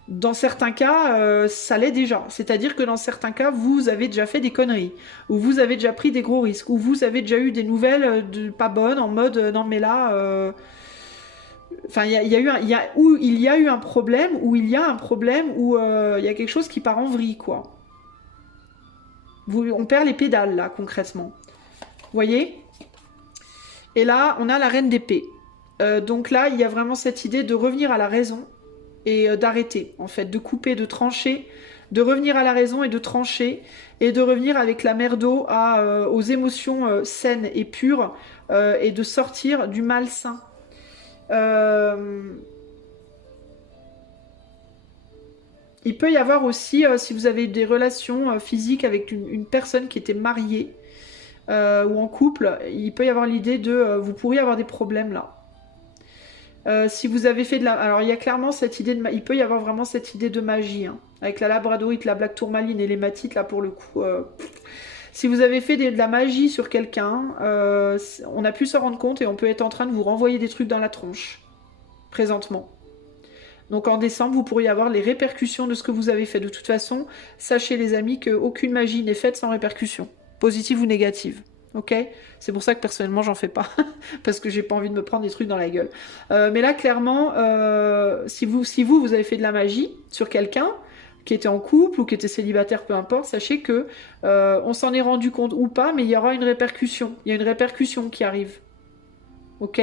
Dans certains cas, ça l'est déjà. C'est-à-dire que dans certains cas, vous avez déjà fait des conneries. Ou vous avez déjà pris des gros risques. Ou vous avez déjà eu des nouvelles pas bonnes en mode non mais là... Enfin, il y a eu un problème, où il y a il y a quelque chose qui part en vrille, quoi. On perd les pédales, là, concrètement. Vous voyez ? Et là, on a la reine d'épée. Donc là, il y a vraiment cette idée de revenir à la raison et d'arrêter, en fait, de couper, de trancher, de revenir à la raison et de trancher, et de revenir avec la mer d'eau aux émotions saines et pures, et de sortir du malsain. Il peut y avoir aussi, si vous avez des relations physiques avec une personne qui était mariée, ou en couple, il peut y avoir l'idée de vous pourriez avoir des problèmes là. Si vous avez fait de la... Alors, il y a clairement cette idée de... Il peut y avoir vraiment cette idée de magie, hein. Avec la labradorite, la black tourmaline et l'hématite, là, pour le coup... Si vous avez fait de la magie sur quelqu'un, on a pu s'en rendre compte et on peut être en train de vous renvoyer des trucs dans la tronche, présentement. Donc en décembre, vous pourriez avoir les répercussions de ce que vous avez fait. De toute façon, sachez les amis qu'aucune magie n'est faite sans répercussion, positive ou négative. Ok? C'est pour ça que personnellement, j'en fais pas, parce que j'ai pas envie de me prendre des trucs dans la gueule. Mais là, clairement, si vous avez fait de la magie sur quelqu'un, qui était en couple ou qui était célibataire, peu importe, sachez que on s'en est rendu compte ou pas, mais il y aura une répercussion. Il y a une répercussion qui arrive. Ok?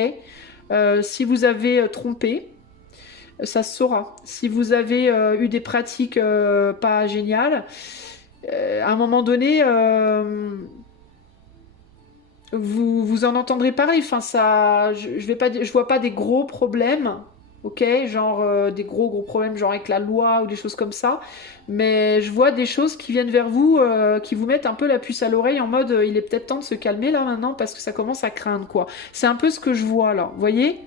Si vous avez trompé, ça se saura. Si vous avez eu des pratiques pas géniales, à un moment donné, vous en entendrez pareil. Enfin, ça, je vois pas des gros problèmes. Ok, genre des gros problèmes, genre avec la loi ou des choses comme ça. Mais je vois des choses qui viennent vers vous, qui vous mettent un peu la puce à l'oreille en mode il est peut-être temps de se calmer là maintenant parce que ça commence à craindre quoi. C'est un peu ce que je vois là, vous voyez?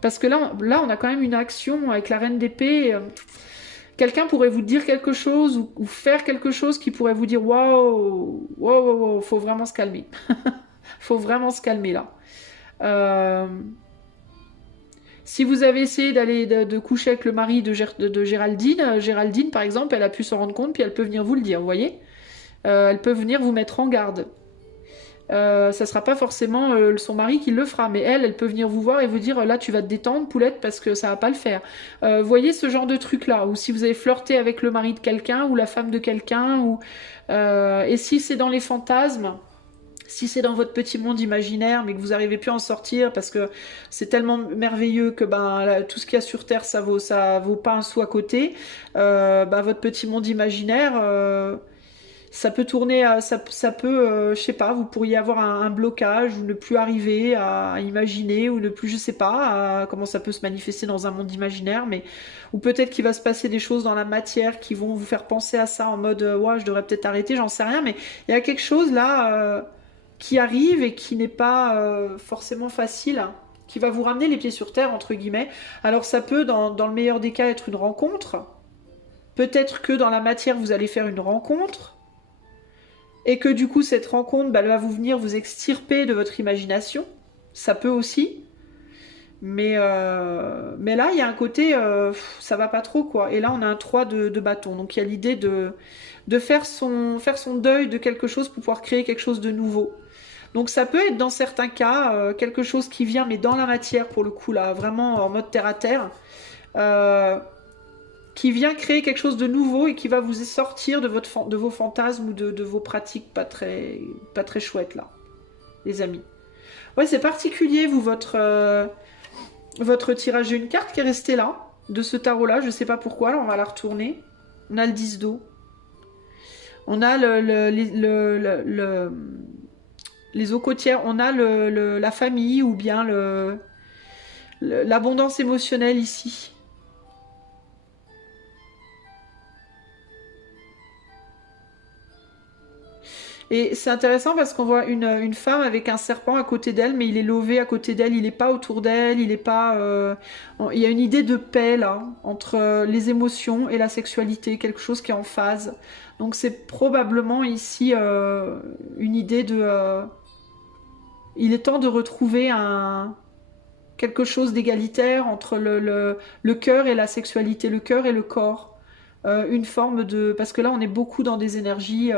Parce que là, on a quand même une action avec la reine d'épée. Quelqu'un pourrait vous dire quelque chose ou faire quelque chose qui pourrait vous dire waouh, waouh, waouh, faut vraiment se calmer. Faut vraiment se calmer là. Si vous avez essayé de coucher avec le mari de Géraldine, Géraldine par exemple, elle a pu s'en rendre compte, puis elle peut venir vous le dire, vous voyez? Elle peut venir vous mettre en garde. Ça sera pas forcément son mari qui le fera, mais elle peut venir vous voir et vous dire là tu vas te détendre poulette parce que ça va pas le faire. Voyez ce genre de truc là, ou si vous avez flirté avec le mari de quelqu'un ou la femme de quelqu'un, et si c'est dans les fantasmes. Si c'est dans votre petit monde imaginaire, mais que vous n'arrivez plus à en sortir parce que c'est tellement merveilleux que tout ce qu'il y a sur Terre, ça vaut pas un sou à côté, votre petit monde imaginaire, ça peut tourner, ça peut, je sais pas, vous pourriez avoir un blocage ou ne plus arriver à imaginer ou ne plus, je sais pas, comment ça peut se manifester dans un monde imaginaire, mais ou peut-être qu'il va se passer des choses dans la matière qui vont vous faire penser à ça en mode, ouais, je devrais peut-être arrêter, j'en sais rien, mais il y a quelque chose là. Qui arrive et qui n'est pas forcément facile, qui va vous ramener les pieds sur terre, entre guillemets. Alors ça peut, dans le meilleur des cas, être une rencontre. Peut-être que dans la matière, vous allez faire une rencontre. Et que du coup, cette rencontre elle va vous venir vous extirper de votre imagination. Ça peut aussi. Mais là, il y a un côté, ça va pas trop, quoi. Et là, on a un 3 de bâton. Donc, il y a l'idée de faire son deuil de quelque chose pour pouvoir créer quelque chose de nouveau. Donc ça peut être dans certains cas quelque chose qui vient, mais dans la matière pour le coup, là, vraiment en mode terre à terre, qui vient créer quelque chose de nouveau et qui va vous sortir de vos fantasmes ou de vos pratiques pas très chouettes là, les amis. Ouais, c'est particulier, vous, votre tirage. J'ai une carte qui est restée là, de ce tarot-là, je sais pas pourquoi, alors on va la retourner. On a le 10 d'eau. On a les eaux côtières, on a la famille ou bien l'abondance émotionnelle ici. Et c'est intéressant parce qu'on voit une femme avec un serpent à côté d'elle, mais il est lové à côté d'elle, il n'est pas autour d'elle, il n'est pas... Il y a une idée de paix là, entre les émotions et la sexualité, quelque chose qui est en phase. Donc c'est probablement ici une idée de... il est temps de retrouver quelque chose d'égalitaire entre le cœur et la sexualité, le cœur et le corps. Une forme de... Parce que là, on est beaucoup dans des énergies...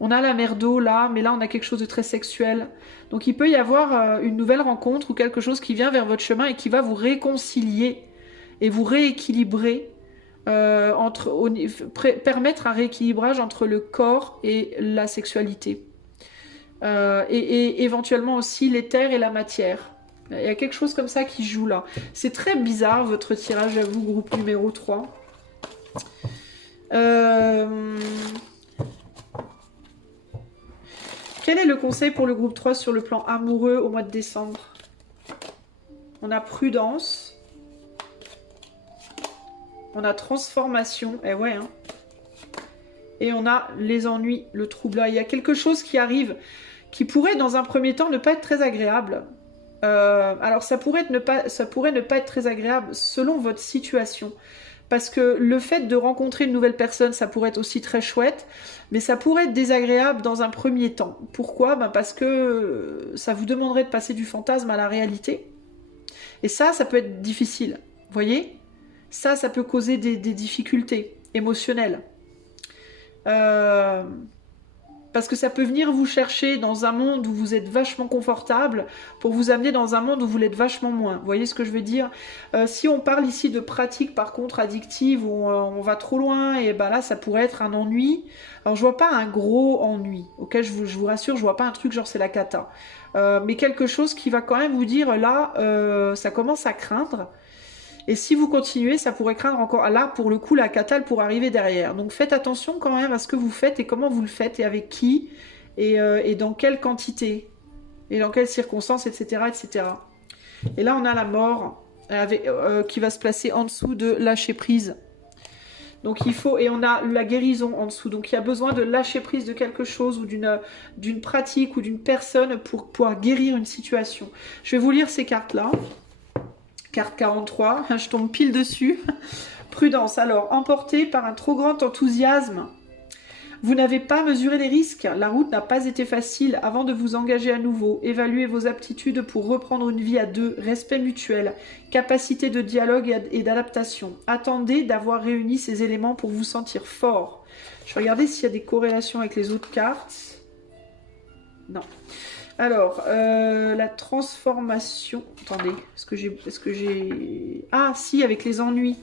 On a la mer d'eau là, mais là, on a quelque chose de très sexuel. Donc, il peut y avoir une nouvelle rencontre ou quelque chose qui vient vers votre chemin et qui va vous réconcilier et vous rééquilibrer, permettre un rééquilibrage entre le corps et la sexualité. Et éventuellement aussi l'éther et la matière. Il y a quelque chose comme ça qui joue là. C'est très bizarre votre tirage à vous, groupe numéro 3. Quel est le conseil pour le groupe 3 sur le plan amoureux au mois de décembre? On a prudence. On a transformation. Eh ouais, hein. Et on a les ennuis, le trouble. Là, il y a quelque chose qui arrive qui pourrait, dans un premier temps, ne pas être très agréable. Alors ça pourrait ne pas être très agréable selon votre situation. Parce que le fait de rencontrer une nouvelle personne, ça pourrait être aussi très chouette, mais ça pourrait être désagréable dans un premier temps. Pourquoi? Ben parce que ça vous demanderait de passer du fantasme à la réalité. Et ça peut être difficile. Vous voyez? Ça peut causer des difficultés émotionnelles. Parce que ça peut venir vous chercher dans un monde où vous êtes vachement confortable pour vous amener dans un monde où vous l'êtes vachement moins. Vous voyez ce que je veux dire? Si on parle ici de pratiques par contre addictives où on va trop loin, et ben là ça pourrait être un ennui. Alors je vois pas un gros ennui, ok, je vous rassure, je vois pas un truc genre c'est la cata. Mais quelque chose qui va quand même vous dire là, ça commence à craindre. Et si vous continuez, ça pourrait craindre encore. Là, pour le coup, la cata, elle pourrait arriver derrière. Donc faites attention quand même à ce que vous faites et comment vous le faites et avec qui et dans quelle quantité et dans quelles circonstances, etc., etc. Et là, on a la mort qui va se placer en dessous de lâcher prise. Donc il faut, et on a la guérison en dessous. Donc il y a besoin de lâcher prise de quelque chose ou d'une pratique ou d'une personne pour pouvoir guérir une situation. Je vais vous lire ces cartes-là. Carte 43, je tombe pile dessus. Prudence, alors, emporté par un trop grand enthousiasme. Vous n'avez pas mesuré les risques, la route n'a pas été facile avant de vous engager à nouveau. Évaluez vos aptitudes pour reprendre une vie à deux, respect mutuel, capacité de dialogue et d'adaptation. Attendez d'avoir réuni ces éléments pour vous sentir fort. Je vais regarder s'il y a des corrélations avec les autres cartes. Non. Alors, la transformation... Attendez, est-ce que j'ai... Ah, si, avec les ennuis.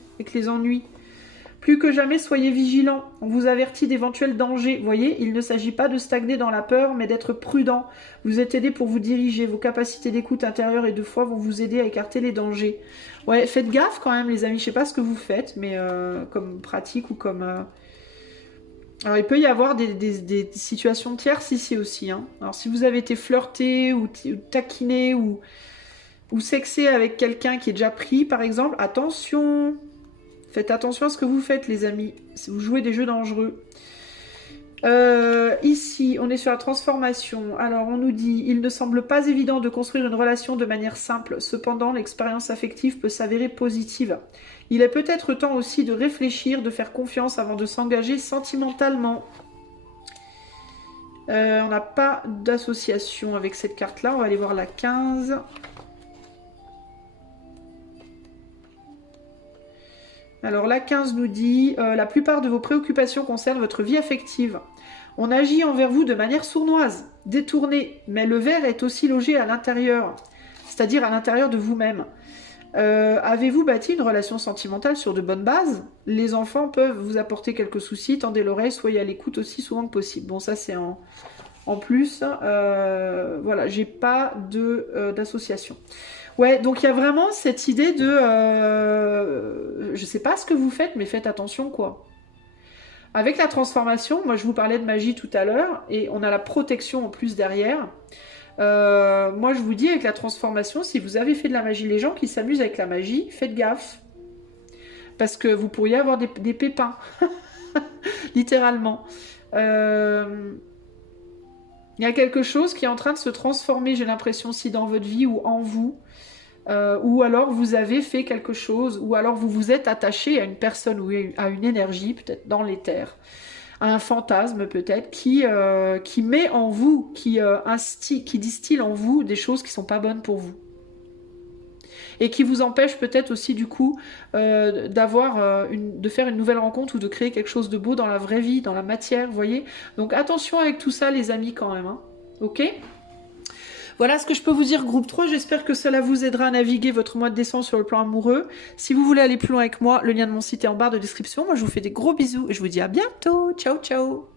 Plus que jamais, soyez vigilants. On vous avertit d'éventuels dangers. Vous voyez, il ne s'agit pas de stagner dans la peur, mais d'être prudent. Vous êtes aidé pour vous diriger. Vos capacités d'écoute intérieure et de foi vont vous aider à écarter les dangers. Ouais, faites gaffe quand même, les amis. Je sais pas ce que vous faites, mais comme pratique ou comme... Alors, il peut y avoir des situations tierces ici aussi. Hein. Alors, si vous avez été flirté ou taquiné ou sexé avec quelqu'un qui est déjà pris, par exemple, attention. Faites attention à ce que vous faites, les amis. Si vous jouez des jeux dangereux. Ici, on est sur la transformation. Alors, on nous dit, il ne semble pas évident de construire une relation de manière simple. Cependant, l'expérience affective peut s'avérer positive. Il est peut-être temps aussi de réfléchir, de faire confiance avant de s'engager sentimentalement. On n'a pas d'association avec cette carte-là. On va aller voir la 15. Alors la 15 nous dit, la plupart de vos préoccupations concernent votre vie affective. On agit envers vous de manière sournoise, détournée, mais le verre est aussi logé à l'intérieur, c'est-à-dire à l'intérieur de vous-même. Avez-vous bâti une relation sentimentale sur de bonnes bases? Les enfants peuvent vous apporter quelques soucis, tendez l'oreille, soyez à l'écoute aussi souvent que possible. Bon, ça c'est en plus. Voilà, j'ai pas d'association. Ouais, donc il y a vraiment cette idée de... je sais pas ce que vous faites, mais faites attention, quoi. Avec la transformation, moi je vous parlais de magie tout à l'heure, et on a la protection en plus derrière. Moi je vous dis, avec la transformation, si vous avez fait de la magie, les gens qui s'amusent avec la magie, faites gaffe. Parce que vous pourriez avoir des pépins. Littéralement. Il y a quelque chose qui est en train de se transformer, j'ai l'impression, si dans votre vie ou en vous. Ou alors vous avez fait quelque chose, ou alors vous vous êtes attaché à une personne ou à une énergie, peut-être dans l'éther, à un fantasme peut-être, qui met en vous, qui distille en vous des choses qui ne sont pas bonnes pour vous. Et qui vous empêche peut-être aussi du coup de faire une nouvelle rencontre ou de créer quelque chose de beau dans la vraie vie, dans la matière, vous voyez. Donc attention avec tout ça les amis quand même, hein. Ok ? Voilà ce que je peux vous dire, groupe 3. J'espère que cela vous aidera à naviguer votre mois de décembre sur le plan amoureux. Si vous voulez aller plus loin avec moi, le lien de mon site est en barre de description. Moi, je vous fais des gros bisous et je vous dis à bientôt. Ciao, ciao.